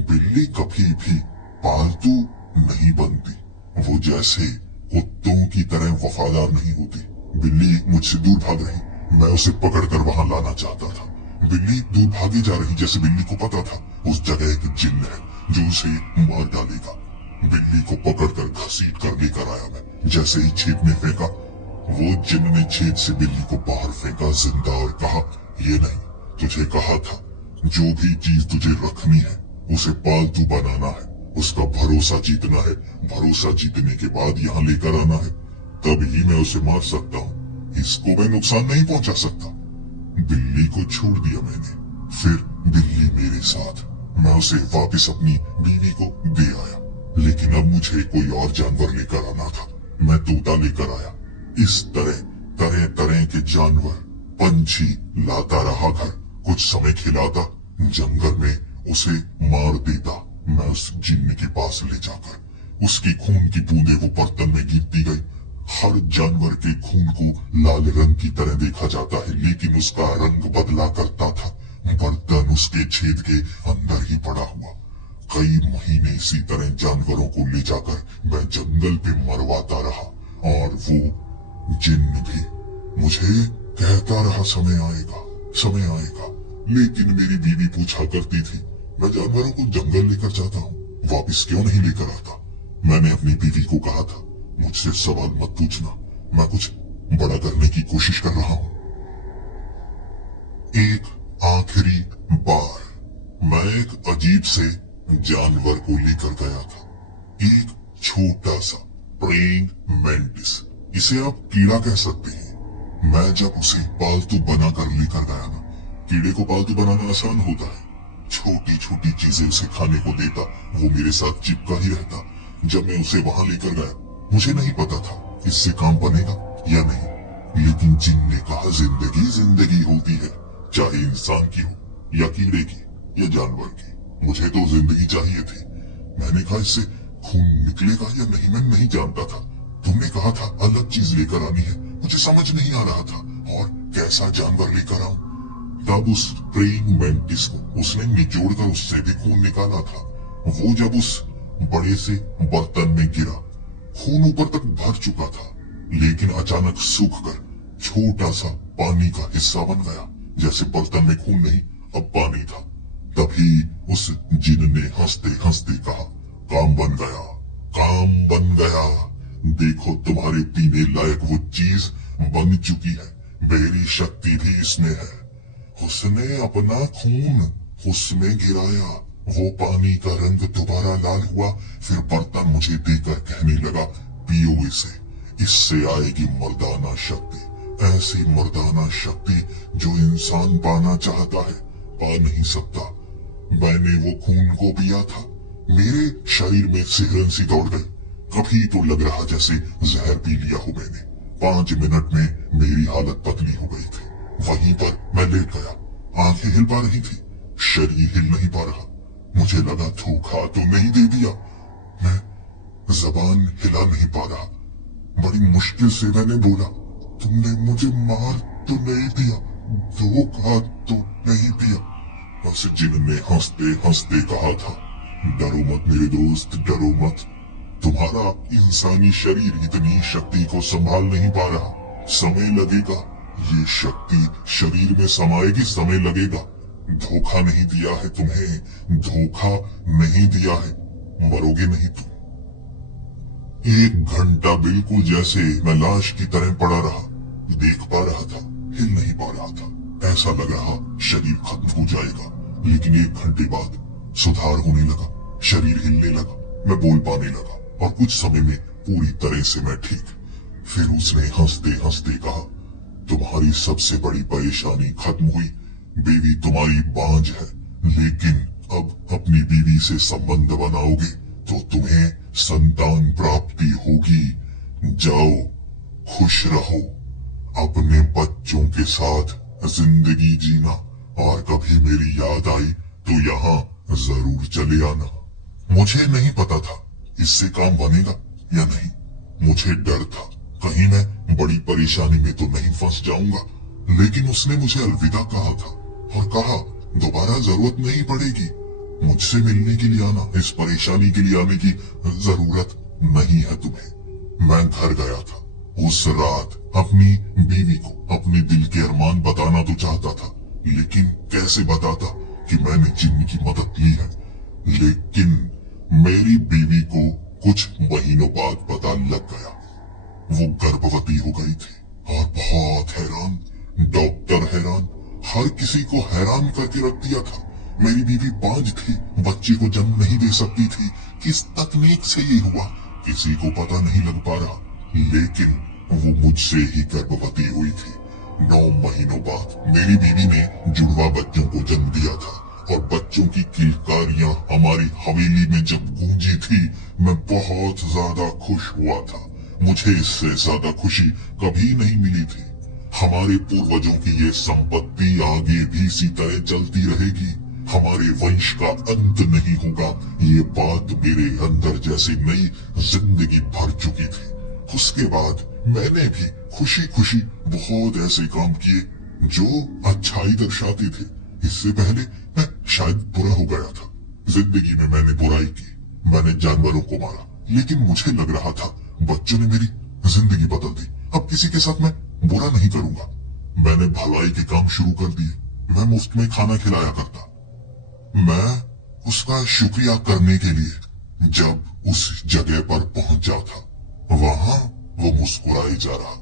बिल्ली कभी भी पालतू नहीं बनती। वो जैसे कुत्तों की तरह वफादार नहीं होती। बिल्ली मुझसे दूर भाग रही, मैं उसे पकड़कर वहां लाना चाहता था। बिल्ली दूर भागी जा रही, जैसे बिल्ली को पता था उस जगह एक जिन्न है जो उसे मार डालेगा। बिल्ली को पकड़कर घसीट कर लेकर आया मैं। जैसे ही छेद में फेंका, वो जिन्न ने छेद से बिल्ली को बाहर फेंका जिंदा और कहा, ये नहीं, तुझे कहा था जो भी चीज तुझे रखनी है उसे पालतू बनाना है, उसका भरोसा जीतना है, भरोसा जीतने के बाद यहाँ लेकर आना है, तभी मैं उसे मार सकता हूँ, इसको मैं नुकसान नहीं पहुंचा सकता। बिल्ली को छोड़ दिया मैंने। फिर बिल्ली मेरे साथ। मैं उसे वापस अपनी बीवी को दे आया, लेकिन अब मुझे कोई और जानवर लेकर आना था। मैं तोता लेकर आया। इस तरह तरह तरह के जानवर, पंछी लाता रहा घर। कुछ समय खिलाता, जंगल में उसे मार देता। मैं उस जिन्न के पास ले जाकर उसकी खून की बूंदें वो बर्तन में गिरती गई। हर जानवर के खून को लाल रंग की तरह देखा जाता है, लेकिन उसका रंग बदला करता था। बर्तन उसके छेद के अंदर ही पड़ा हुआ। कई महीने इसी तरह जानवरों को ले जाकर मैं जंगल पे मरवाता रहा, और वो जिन्न भी मुझे कहता रहा समय आएगा, समय आएगा। लेकिन मेरी बीवी पूछा करती थी, मैं जानवरों को जंगल लेकर जाता हूँ, वापस क्यों नहीं लेकर आता। मैंने अपनी बीवी को कहा था, मुझसे सवाल मत पूछना, मैं कुछ बड़ा करने की कोशिश कर रहा हूँ। एक आखिरी बार मैं एक अजीब से जानवर को लेकर गया था। एक छोटा सा प्रेइंग मेंटिस, इसे आप कीड़ा कह सकते हैं। मैं जब उसे पालतू बनाकर लेकर गया ना, कीड़े को पालतू बनाना आसान होता है। छोटी छोटी चीजें उसे खाने को देता, वो मेरे साथ चिपका ही रहता। जब मैं उसे वहां लेकर गया, मुझे नहीं पता था इससे काम बनेगा या नहीं, लेकिन जिन्न ने कहा जिंदगी जिंदगी होती है, चाहे इंसान की हो या कीड़े की या जानवर की। मुझे तो जिंदगी चाहिए थी। मैंने कहा इससे खून निकलेगा या नहीं, मैं नहीं जानता था। तुमने कहा था अलग चीज लेकर आनी है, मुझे समझ नहीं आ रहा था और कैसा जानवर लेकर आऊं। तब उस प्रेइंग मेंटिस को उसने निचोड़कर उससे भी खून निकाला था। वो जब उस बड़े से बर्तन में गिरा, खून ऊपर तक भर चुका था, लेकिन अचानक सूखकर छोटा सा पानी का हिस्सा बन गया। जैसे बर्तन में खून नहीं, अब पानी था। तभी उस जिन्न ने हंसते हंसते कहा, काम बन गया, काम बन गया। देखो तुम्हारे पीने लायक वो चीज बन चुकी है, मेरी शक्ति भी इसमें है। उसने अपना खून उसमें गिराया, वो पानी का रंग दोबारा लाल हुआ। फिर बर्तन मुझे देकर कहने लगा, पियो इसे, इससे आएगी मर्दाना शक्ति, ऐसी मर्दाना शक्ति जो इंसान पाना चाहता है, पा नहीं सकता। मैंने वो खून को पिया था, मेरे शरीर में सिहरन सी दौड़ गई। कभी तो लग रहा जैसे जहर पी लिया हो मैंने। 5 मिनट में मेरी हालत पतली हो गई थी। वहीं पर मैं लेट गया, आंखें हिल पा रही थी, शरीर हिल नहीं पा रहा। मुझे लगा धोखा तो नहीं दे दिया, मैं जबान हिला नहीं पा रहा। बड़ी मुश्किल से मैंने बोला, तुमने मुझे मार तो नहीं दिया, धोखा तो नहीं दिया। बस जिन्न ने हंसते हंसते कहा था, डरो मत मेरे दोस्त, डरो मत। तुम्हारा इंसानी शरीर इतनी शक्ति को संभाल नहीं पा रहा, समय लगेगा। ये शक्ति शरीर में समाएगी, समय लगेगा। धोखा नहीं दिया है तुम्हें, धोखा नहीं दिया है, मरोगे नहीं तुम। 1 घंटा बिल्कुल जैसे मैं लाश की तरह पड़ा रहा, देख पा रहा था, हिल नहीं पा रहा था। ऐसा लग रहा शरीर खत्म हो जाएगा, लेकिन 1 घंटे बाद सुधार होने लगा, शरीर हिलने लगा, मैं बोल पाने लगा, और कुछ समय में पूरी तरह से मैं ठीक। फिर उसने हंसते हंसते कहा, तुम्हारी सबसे बड़ी परेशानी खत्म हुई, बीवी तुम्हारी बांझ है, लेकिन अब अपनी बीवी से संबंध बनाओगे तो तुम्हें संतान प्राप्ति होगी। जाओ, खुश रहो, अपने बच्चों के साथ जिंदगी जीना, और कभी मेरी याद आई तो यहाँ जरूर चले आना। मुझे नहीं पता था इससे काम बनेगा या नहीं। मुझे डर था कहीं मैं बड़ी परेशानी में तो नहीं फंस जाऊंगा, लेकिन उसने मुझे अलविदा कहा था और कहा दोबारा जरूरत नहीं पड़ेगी, मुझसे मिलने के लिए आना, इस परेशानी के लिए आने की जरूरत नहीं है तुम्हें। मैं घर गया था। उस रात अपनी बीवी को अपने दिल के अरमान बताना तो चाहता था, लेकिन कैसे बताता कि मैंने जिन्न की मदद ली है। लेकिन मेरी बीवी को कुछ महीनों बाद पता लग गया। वो गर्भवती हो गई थी और बहुत हैरान, डॉक्टर हैरान, हर किसी को हैरान करके रख दिया था। मेरी बीवी बांझ थी, बच्चे को जन्म नहीं दे सकती थी। किस तकनीक से ये हुआ किसी को पता नहीं लग पा रहा, लेकिन वो मुझसे ही गर्भवती हुई थी। 9 महीनों बाद मेरी बीवी ने जुड़वा बच्चों को जन्म दिया था और बच्चों की किलकारियां हमारी हवेली में जब गूंजी थी, मैं बहुत ज्यादा खुश हुआ था। मुझे इससे ज्यादा खुशी कभी नहीं मिली थी। हमारे पूर्वजों की ये संपत्ति आगे भी इसी तरह चलती रहेगी, हमारे वंश का अंत नहीं होगा। ये बात मेरे अंदर जैसे नई जिंदगी भर चुकी थी। उसके बाद मैंने भी खुशी खुशी बहुत ऐसे काम किए जो अच्छाई दर्शाते थे। इससे पहले मैं शायद बुरा हो गया था। जिंदगी में मैंने बुराई की, मैंने जानवरों को मारा, लेकिन मुझे लग रहा था बच्चों ने मेरी जिंदगी बदल दी। अब किसी के साथ मैं बुरा नहीं करूंगा। मैंने भलाई के काम शुरू कर दिए। मैं मुफ्त में खाना खिलाया करता। मैं उसका शुक्रिया करने के लिए जब उस जगह पर पहुंचा था, वहां वो मुस्कुराए जा रहा।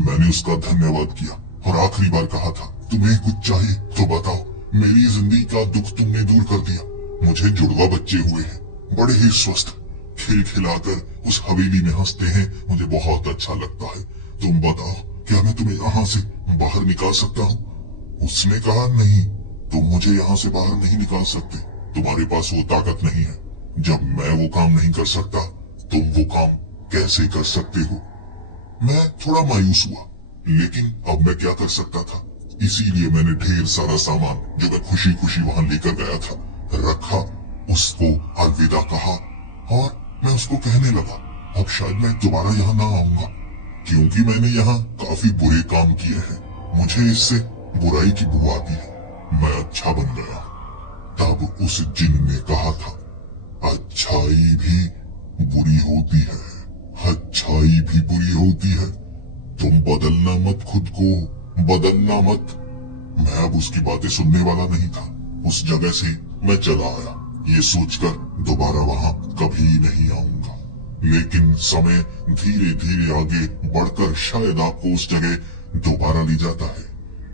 मैंने उसका धन्यवाद किया और आखिरी बार कहा था, तुम्हें कुछ चाहिए तो बताओ, मेरी जिंदगी का दुख तुमने दूर कर दिया। मुझे जुड़वा बच्चे हुए हैं, बड़े ही स्वस्थ, खिलखिलाकर उस हवेली में हंसते हैं। मुझे बहुत अच्छा लगता है। तुम बताओ, क्या मैं तुम्हें यहाँ से बाहर निकाल सकता हूँ? उसने कहा, नहीं, तुम मुझे यहाँ से बाहर नहीं निकाल सकते। तुम्हारे पास वो ताकत नहीं है। जब मैं वो काम नहीं कर सकता, तुम वो काम कैसे कर सकते हो? मैं थोड़ा मायूस हुआ, लेकिन अब मैं क्या कर सकता था। इसीलिए मैंने ढेर सारा सामान जो मैं खुशी खुशी वहां लेकर गया था रखा, उसको अलविदा कहा और मैं उसको कहने लगा, अब शायद मैं दोबारा यहाँ ना आऊंगा, क्योंकि मैंने यहाँ काफी बुरे काम किए हैं। मुझे इससे बुराई की बू आती है। मैं अच्छा बन गया। तब उस जिन ने कहा था, अच्छाई भी बुरी होती है, अच्छाई भी बुरी होती है। तुम बदलना मत, खुद को बदलना मत। मैं अब उसकी बातें सुनने वाला नहीं था। उस जगह से मैं चला आया, ये सोचकर दोबारा वहां कभी नहीं आऊंगा। लेकिन समय धीरे धीरे आगे बढ़कर शायद आपको उस जगह दोबारा ले जाता है।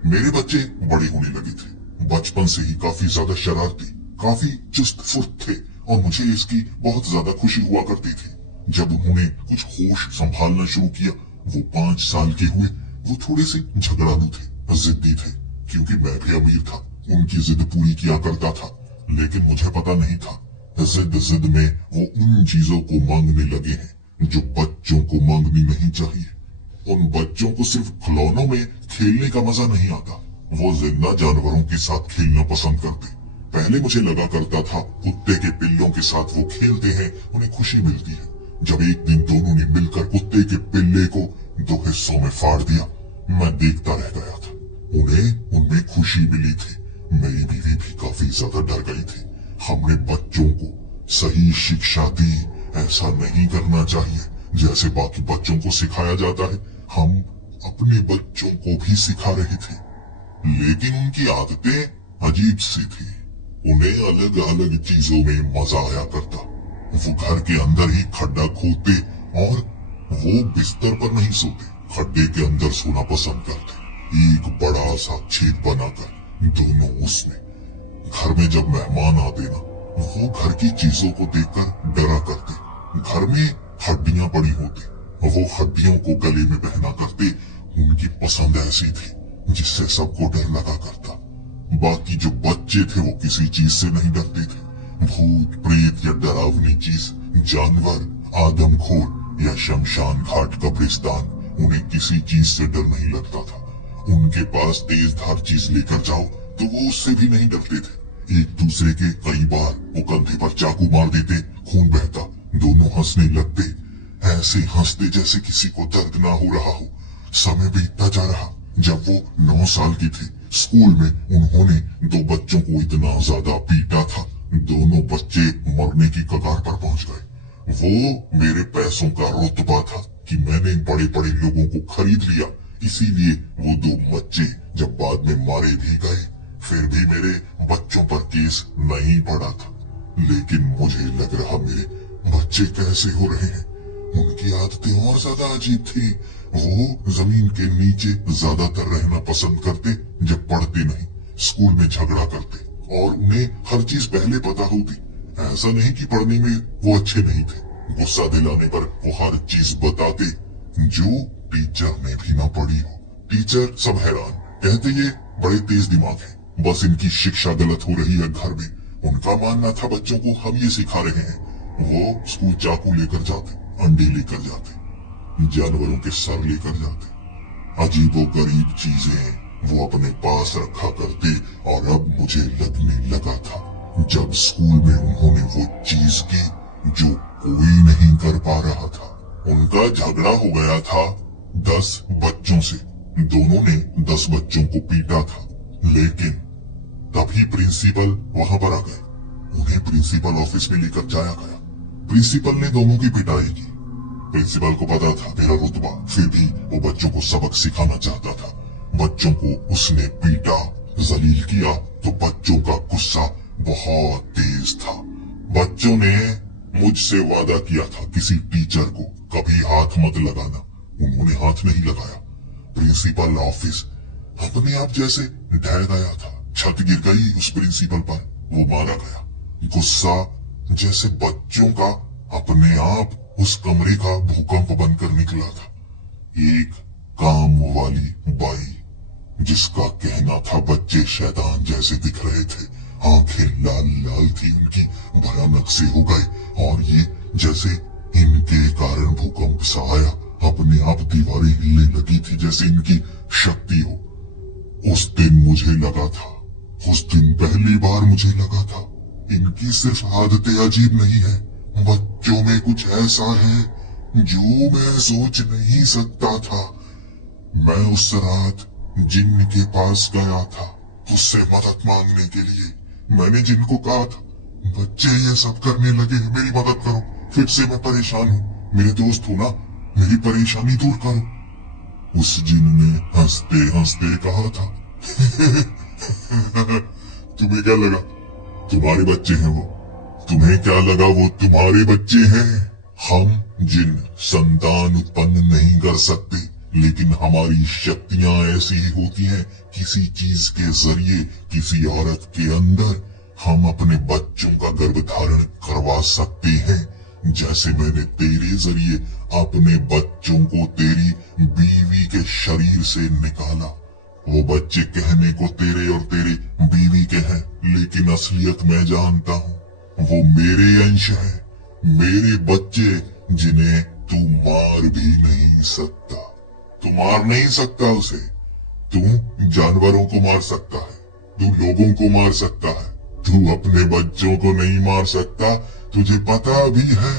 मेरे बच्चे बड़े होने लगे थे। बचपन से ही काफी ज्यादा शरारती, काफी चुस्त फुर्त थे और मुझे इसकी बहुत ज्यादा खुशी हुआ करती थी। जब उन्होंने कुछ होश संभालना शुरू किया, वो 5 साल के हुए। वो थोड़े से झगड़ालू थे, जिद्दी थे, क्योंकि मैं भी अमीर था। उनकी जिद पूरी किया करता था, लेकिन मुझे पता नहीं था जिद में वो उन चीजों को मांगने लगे हैं जो बच्चों को मांगनी नहीं चाहिए। उन बच्चों को सिर्फ खिलौनों में खेलने का मजा नहीं आता, वो जिंदा जानवरों के साथ खेलना पसंद करते। पहले मुझे लगा करता था कुत्ते के पिल्लों के साथ वो खेलते हैं, उन्हें खुशी मिलती है। जब एक दिन दोनों ने मिलकर कुत्ते के पिल्ले को 2 हिस्सों में फाड़ दिया, मैं देखता रह गया था। उन्हें उनमें खुशी मिली थी। मेरी बीवी भी काफी ज्यादा डर गई थी। हमने बच्चों को सही शिक्षा दी, ऐसा नहीं करना चाहिए जैसे बाकी बच्चों को सिखाया जाता है। हम अपने बच्चों को भी सिखा रहे थे, लेकिन उनकी आदतें अजीब सी थी। उन्हें अलग अलग चीजों में मजा आया करता। वो घर के अंदर ही खड्डा खोदते और वो बिस्तर पर नहीं सोते, खड्डे के अंदर सोना पसंद करते। एक बड़ा सा छेद बनाकर दोनों उसमें। घर में जब मेहमान आते ना, वो घर की चीजों को देखकर डरा करते। घर में हड्डियां पड़ी होती, वो हड्डियों को गले में पहना करते। उनकी पसंद ऐसी थी जिससे सबको डर लगा करता। बाकी जो बच्चे थे वो किसी चीज से नहीं डरते थे। भूत प्रेत या डरावनी चीज, जानवर, आदमखोर या शमशान घाट कब्रिस्तान, उन्हें किसी चीज से डर नहीं लगता था। उनके पास तेजधार चीज लेकर जाओ तो वो उससे भी नहीं डरते थे। एक दूसरे के कई बार वो कंधे पर चाकू मार देते, खून बहता, दोनों हंसने लगते, ऐसे हंसते जैसे किसी को दर्द ना हो रहा हो। समय बीतता जा रहा। जब वो 9 साल की थी, स्कूल में उन्होंने 2 बच्चों को इतना ज्यादा पीटा था, दोनों बच्चे मरने की कगार पर पहुंच गए। वो मेरे पैसों का रुतबा था कि मैंने बड़े बड़े लोगों को खरीद लिया, इसीलिए वो 2 बच्चे जब बाद में मारे भी गए, फिर भी मेरे बच्चों पर केस नहीं पड़ा था। लेकिन मुझे लग रहा मेरे बच्चे कैसे हो रहे हैं। उनकी आदतें और ज्यादा अजीब थी। वो जमीन के नीचे ज्यादातर रहना पसंद करते, जब पढ़ते नहीं, स्कूल में झगड़ा करते, और उन्हें हर चीज पहले पता होती। ऐसा नहीं कि पढ़ने में वो अच्छे नहीं थे, गुस्सा दिलाने पर वो हर चीज बताते जो टीचर ने भी ना पढ़ी हो। टीचर सब हैरान, कहते ये बड़े तेज दिमाग है, बस इनकी शिक्षा गलत हो रही है घर में। उनका मानना था बच्चों को हम ये सिखा रहे हैं। वो स्कूल चाकू लेकर जाते, अंडे लेकर जाते, जानवरों के सर लेकर जाते, अजीबो गरीब चीजें वो अपने पास रखा करते। और अब मुझे लगने लगा था जब स्कूल में उन्होंने वो चीज की जो कोई नहीं कर पा रहा था। उनका झगड़ा हो गया था 10 बच्चों से। दोनों ने 10 बच्चों को पीटा था, लेकिन तभी प्रिंसिपल वहां पर आ गए। उन्हें प्रिंसिपल ऑफिस में लेकर जाया गया। प्रिंसिपल ने दोनों की पिटाई की। प्रिंसिपल को पता था मेरा रुतबा, फिर भी वो बच्चों को सबक सिखाना चाहता था। बच्चों को उसने पीटा, जलील किया, तो बच्चों का गुस्सा बहुत तेज था। बच्चों ने मुझसे वादा किया था किसी टीचर को कभी हाथ मत लगाना। उन्होंने हाथ नहीं लगाया। प्रिंसिपल ऑफिस अपने आप जैसे ढह गया था। छत गिर गई उस प्रिंसिपल पर, वो मारा गया। गुस्सा जैसे बच्चों का अपने आप उस कमरे का भूकंप बनकर निकला था। एक काम वाली बाई, जिसका कहना था बच्चे शैतान जैसे दिख रहे थे, आंखें लाल लाल थी उनकी, भयानक से हो गए, और ये जैसे इनके कारण भूकंप सा आया, अपने आप दीवारें हिलने लगी थी जैसे इनकी शक्ति हो। उस दिन मुझे लगा था, उस दिन पहली बार मुझे लगा था, इनकी सिर्फ आदतें अजीब नहीं है, बच्चों में कुछ ऐसा है जो मैं सोच नहीं सकता था। मैं उस रात जिन्न के पास गया था उससे मदद मांगने के लिए। मैंने जिनको कहा था, बच्चे ये सब करने लगे, मेरी मदद करो, फिर से मैं परेशान हूँ, मेरे दोस्त हो ना, मेरी परेशानी दूर करो। उस जिन्न ने हंसते हंसते कहा था तुम्हें क्या लगा तुम्हारे बच्चे हैं वो? तुम्हें क्या लगा वो तुम्हारे बच्चे हैं? हम जिन संतान उत्पन्न नहीं कर सकते, लेकिन हमारी शक्तियां ऐसी ही होती हैं। किसी चीज के जरिए किसी औरत के अंदर हम अपने बच्चों का गर्भधारण करवा सकते हैं। जैसे मैंने तेरे जरिए अपने बच्चों को तेरी बीवी के शरीर से निकाला। वो बच्चे कहने को तेरे और तेरे बीवी के हैं, लेकिन असलियत मैं जानता हूँ वो मेरे अंश है, मेरे बच्चे, जिन्हें तू मार भी नहीं सकता। तू मार नहीं सकता उसे। तू जानवरों को मार सकता है, तू लोगों को मार सकता है, तू अपने बच्चों को नहीं मार सकता। तुझे पता भी है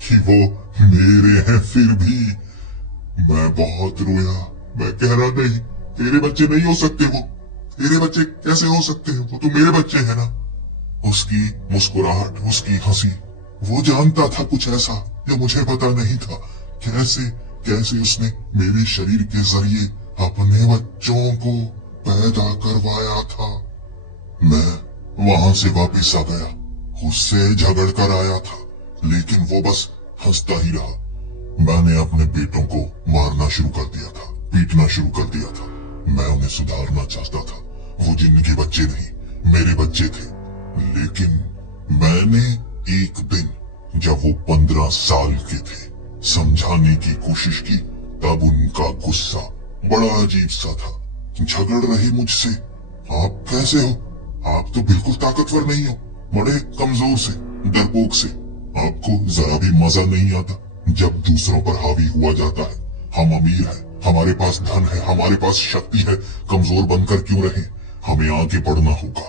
कि वो मेरे हैं। फिर भी मैं बहुत रोया। मैं कह रहा नहीं, तेरे बच्चे नहीं हो सकते वो, तेरे बच्चे कैसे हो सकते हैं, वो तो मेरे बच्चे हैं ना। उसकी मुस्कुराहट, उसकी हंसी, वो जानता था कुछ ऐसा जो मुझे पता नहीं था। कैसे कैसे उसने मेरे शरीर के जरिए अपने बच्चों को पैदा करवाया था। मैं वहां से वापस आ गया, उससे झगड़ कर आया था, लेकिन वो बस हंसता ही रहा। मैंने अपने बेटों को मारना शुरू कर दिया था, पीटना शुरू कर दिया था। मैं उन्हें सुधारना चाहता था। वो जिनके बच्चे नहीं, मेरे बच्चे थे। लेकिन मैंने एक दिन, जब वो 15 साल के थे, समझाने की कोशिश की, तब उनका गुस्सा बड़ा अजीब सा था। झगड़ रहे मुझसे आप कैसे हो? आप तो बिल्कुल ताकतवर नहीं हो, बड़े कमजोर से, डरपोक से। आपको जरा भी मजा नहीं आता जब दूसरों पर हावी हुआ जाता है। हम अमीर हैं, हमारे पास धन है, हमारे पास शक्ति है, कमजोर बनकर क्यों रहें? हमें आगे बढ़ना होगा,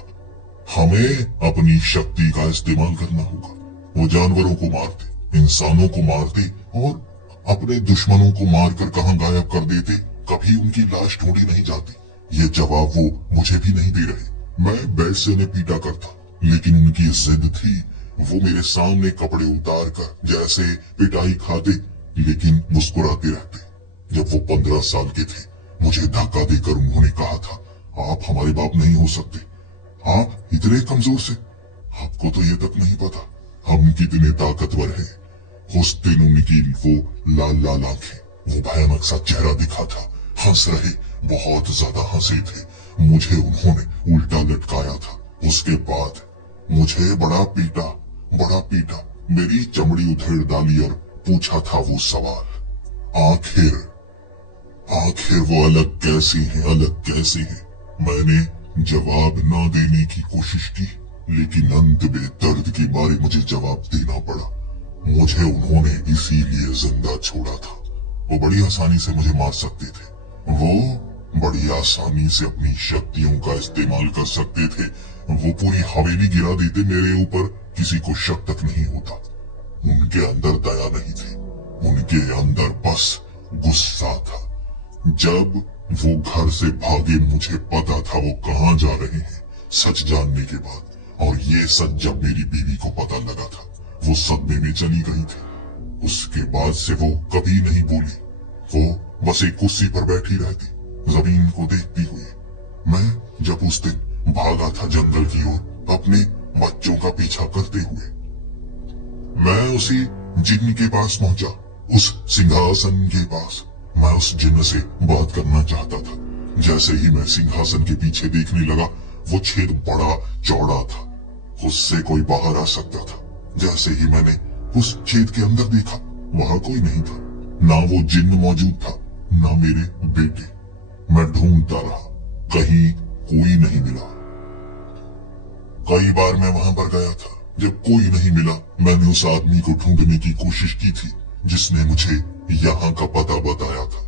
हमें अपनी शक्ति का इस्तेमाल करना होगा। वो जानवरों को मारते, इंसानों को मारते और अपने दुश्मनों को मारकर कहां गायब कर देते, कभी उनकी लाश ढूंढी नहीं जाती। ये जवाब वो मुझे भी नहीं दे रहे। मैं बैसे ने पीटा करता, लेकिन उनकी जिद थी। वो मेरे सामने कपड़े उतार कर जैसे पिटाई खाते, लेकिन मुस्कुराते रहते। जब वो 15 साल के थे, मुझे धक्का देकर उन्होंने कहा था, आप हमारे बाप नहीं हो सकते, आप इतने कमजोर से। आपको तो ये तक नहीं पता हम कितने ताकतवर हैं। हुस्न उनकी वो लाल लाल आंखें, वो भयानक सा चेहरा दिखा था। हंस रहे, बहुत ज्यादा हंसे थे। मुझे उन्होंने उल्टा लटकाया था। उसके बाद मुझे बड़ा पीटा, बड़ा पीटा। मेरी चमड़ी उधेड़ डाली और पूछा था वो सवाल, आखिर आखिर वो अलग कैसे हैं, अलग कैसे हैं? मैंने जवाब ना देने की कोशिश की, लेकिन अंत में दर्द की मारे मुझे जवाब देना पड़ा। मुझे उन्होंने इसीलिए जिंदा छोड़ा था। वो बड़ी आसानी से मुझे मार सकते थे, वो बड़ी आसानी से अपनी शक्तियों का इस्तेमाल कर सकते थे। वो पूरी हवेली गिरा देते मेरे ऊपर, किसी को शक तक नहीं होता। उनके अंदर दया नहीं थी, उनके अंदर बस गुस्सा था। जब वो घर से भागे, मुझे पता था वो कहां जा रहे हैं। सच जानने के बाद, और ये सच जब मेरी बीवी को पता लगा था, वो सदमे में चली गई थी। उसके बाद से वो कभी नहीं बोली। वो बस एक कुर्सी पर बैठी रहती, जमीन को देखती हुई। मैं जब उस दिन भागा था जंगल की ओर, अपने बच्चों का पीछा करते हुए, मैं उसी जिन के पास पहुंचा, उस सिंहासन के पास। मैं उस जिन से बात करना चाहता था। जैसे ही मैं सिंहासन के पीछे देखने लगा, वो छेद बड़ा चौड़ा था, उससे कोई बाहर आ सकता था। जैसे ही मैंने उस छेद के अंदर देखा, वहां कोई नहीं था। ना वो जिन मौजूद था, ना मेरे बेटे। मैं ढूंढता रहा, कहीं कोई नहीं मिला। कई बार मैं वहां पर गया था। जब कोई नहीं मिला, मैंने उस आदमी को ढूंढने की कोशिश की थी जिसने मुझे यहाँ का पता बताया था।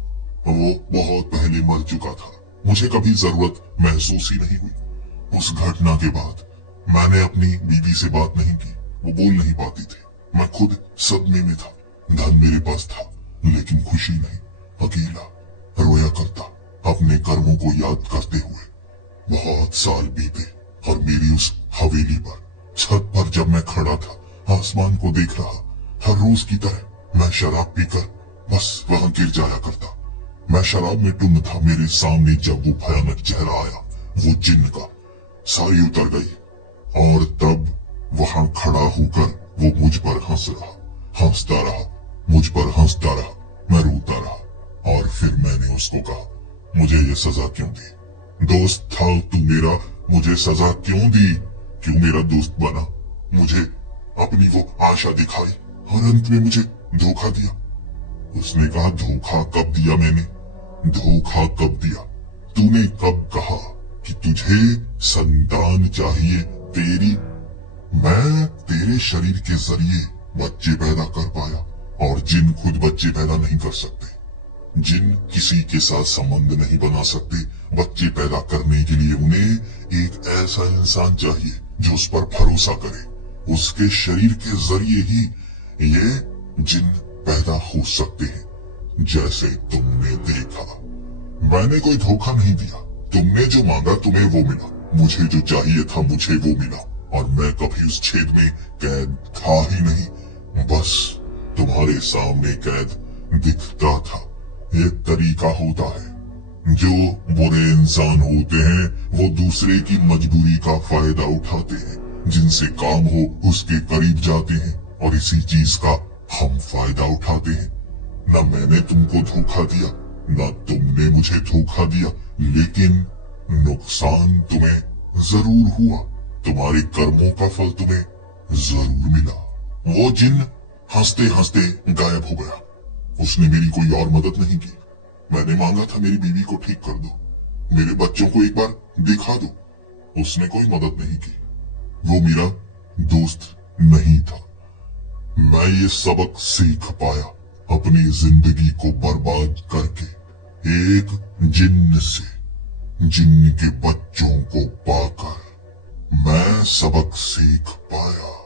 वो बहुत पहले मर चुका था। मुझे कभी जरूरत महसूस ही नहीं हुई। उस घटना के बाद मैंने अपनी बीवी से बात नहीं की। वो बोल नहीं पाती थी। मैं खुद सदमे में था। धन मेरे पास था, लेकिन खुशी नहीं। अकेला रोया करता, अपने कर्मों को याद करते हुए। बहुत साल बीते और मेरी उस हवेली पर, छत पर जब मैं खड़ा था, आसमान को देख रहा, हर रोज की तरह मैं शराब पीकर बस वहां गिर जाया करता। मैं शराब में टुन्न था। मेरे सामने जब वो भयानक चेहरा आया, वो जिन का, सारी उतर गई। और तब वहां खड़ा होकर वो मुझ पर हंस रहा, हंसता रहा, मुझ पर हंसता रहा। मैं रोता रहा और फिर मैंने उसको कहा, मुझे ये सजा क्यों दी? दोस्त था तू मेरा, मुझे सजा क्यों दी? क्यों मेरा दोस्त बना? मुझे अपनी वो आशा दिखाई और अंत में मुझे धोखा दिया। उसने कहा, धोखा कब दिया मैंने? धोखा कब दिया? तूने कब कहा कि तुझे संतान चाहिए तेरी? मैं तेरे शरीर के जरिए बच्चे पैदा कर पाया, और जिन खुद बच्चे पैदा नहीं कर सकते। जिन किसी के साथ संबंध नहीं बना सकते। बच्चे पैदा करने के लिए उन्हें एक ऐसा इंसान चाहिए जो उस पर भरोसा करे। उसके शरीर के जरिए ही ये जिन पैदा हो सकते हैं। जैसे तुमने देखा, मैंने कोई धोखा नहीं दिया। तुमने जो मांगा तुम्हें वो मिला, मुझे जो चाहिए था मुझे वो मिला। और मैं कभी उस छेद में कैद था ही नहीं, बस तुम्हारे सामने कैद दिखता था। ये तरीका होता है। जो बुरे इंसान होते हैं वो दूसरे की मजबूरी का फायदा उठाते हैं। जिनसे काम हो उसके करीब जाते हैं और इसी चीज का हम फायदा उठाते हैं। न मैंने तुमको धोखा दिया, न तुमने मुझे धोखा दिया, लेकिन नुकसान तुम्हें जरूर हुआ। तुम्हारे कर्मों का फल तुम्हें जरूर मिला। वो जिन हंसते हंसते गायब हो गया। उसने मेरी कोई और मदद नहीं की। मैंने मांगा था मेरी बीवी को ठीक कर दो, मेरे बच्चों को एक बार दिखा दो, उसने कोई मदद नहीं की। वो मेरा दोस्त नहीं था। मैं ये सबक सीख पाया अपनी जिंदगी को बर्बाद करके, एक जिन्न से, जिन्न के बच्चों को पाकर मैं सबक सीख पाया।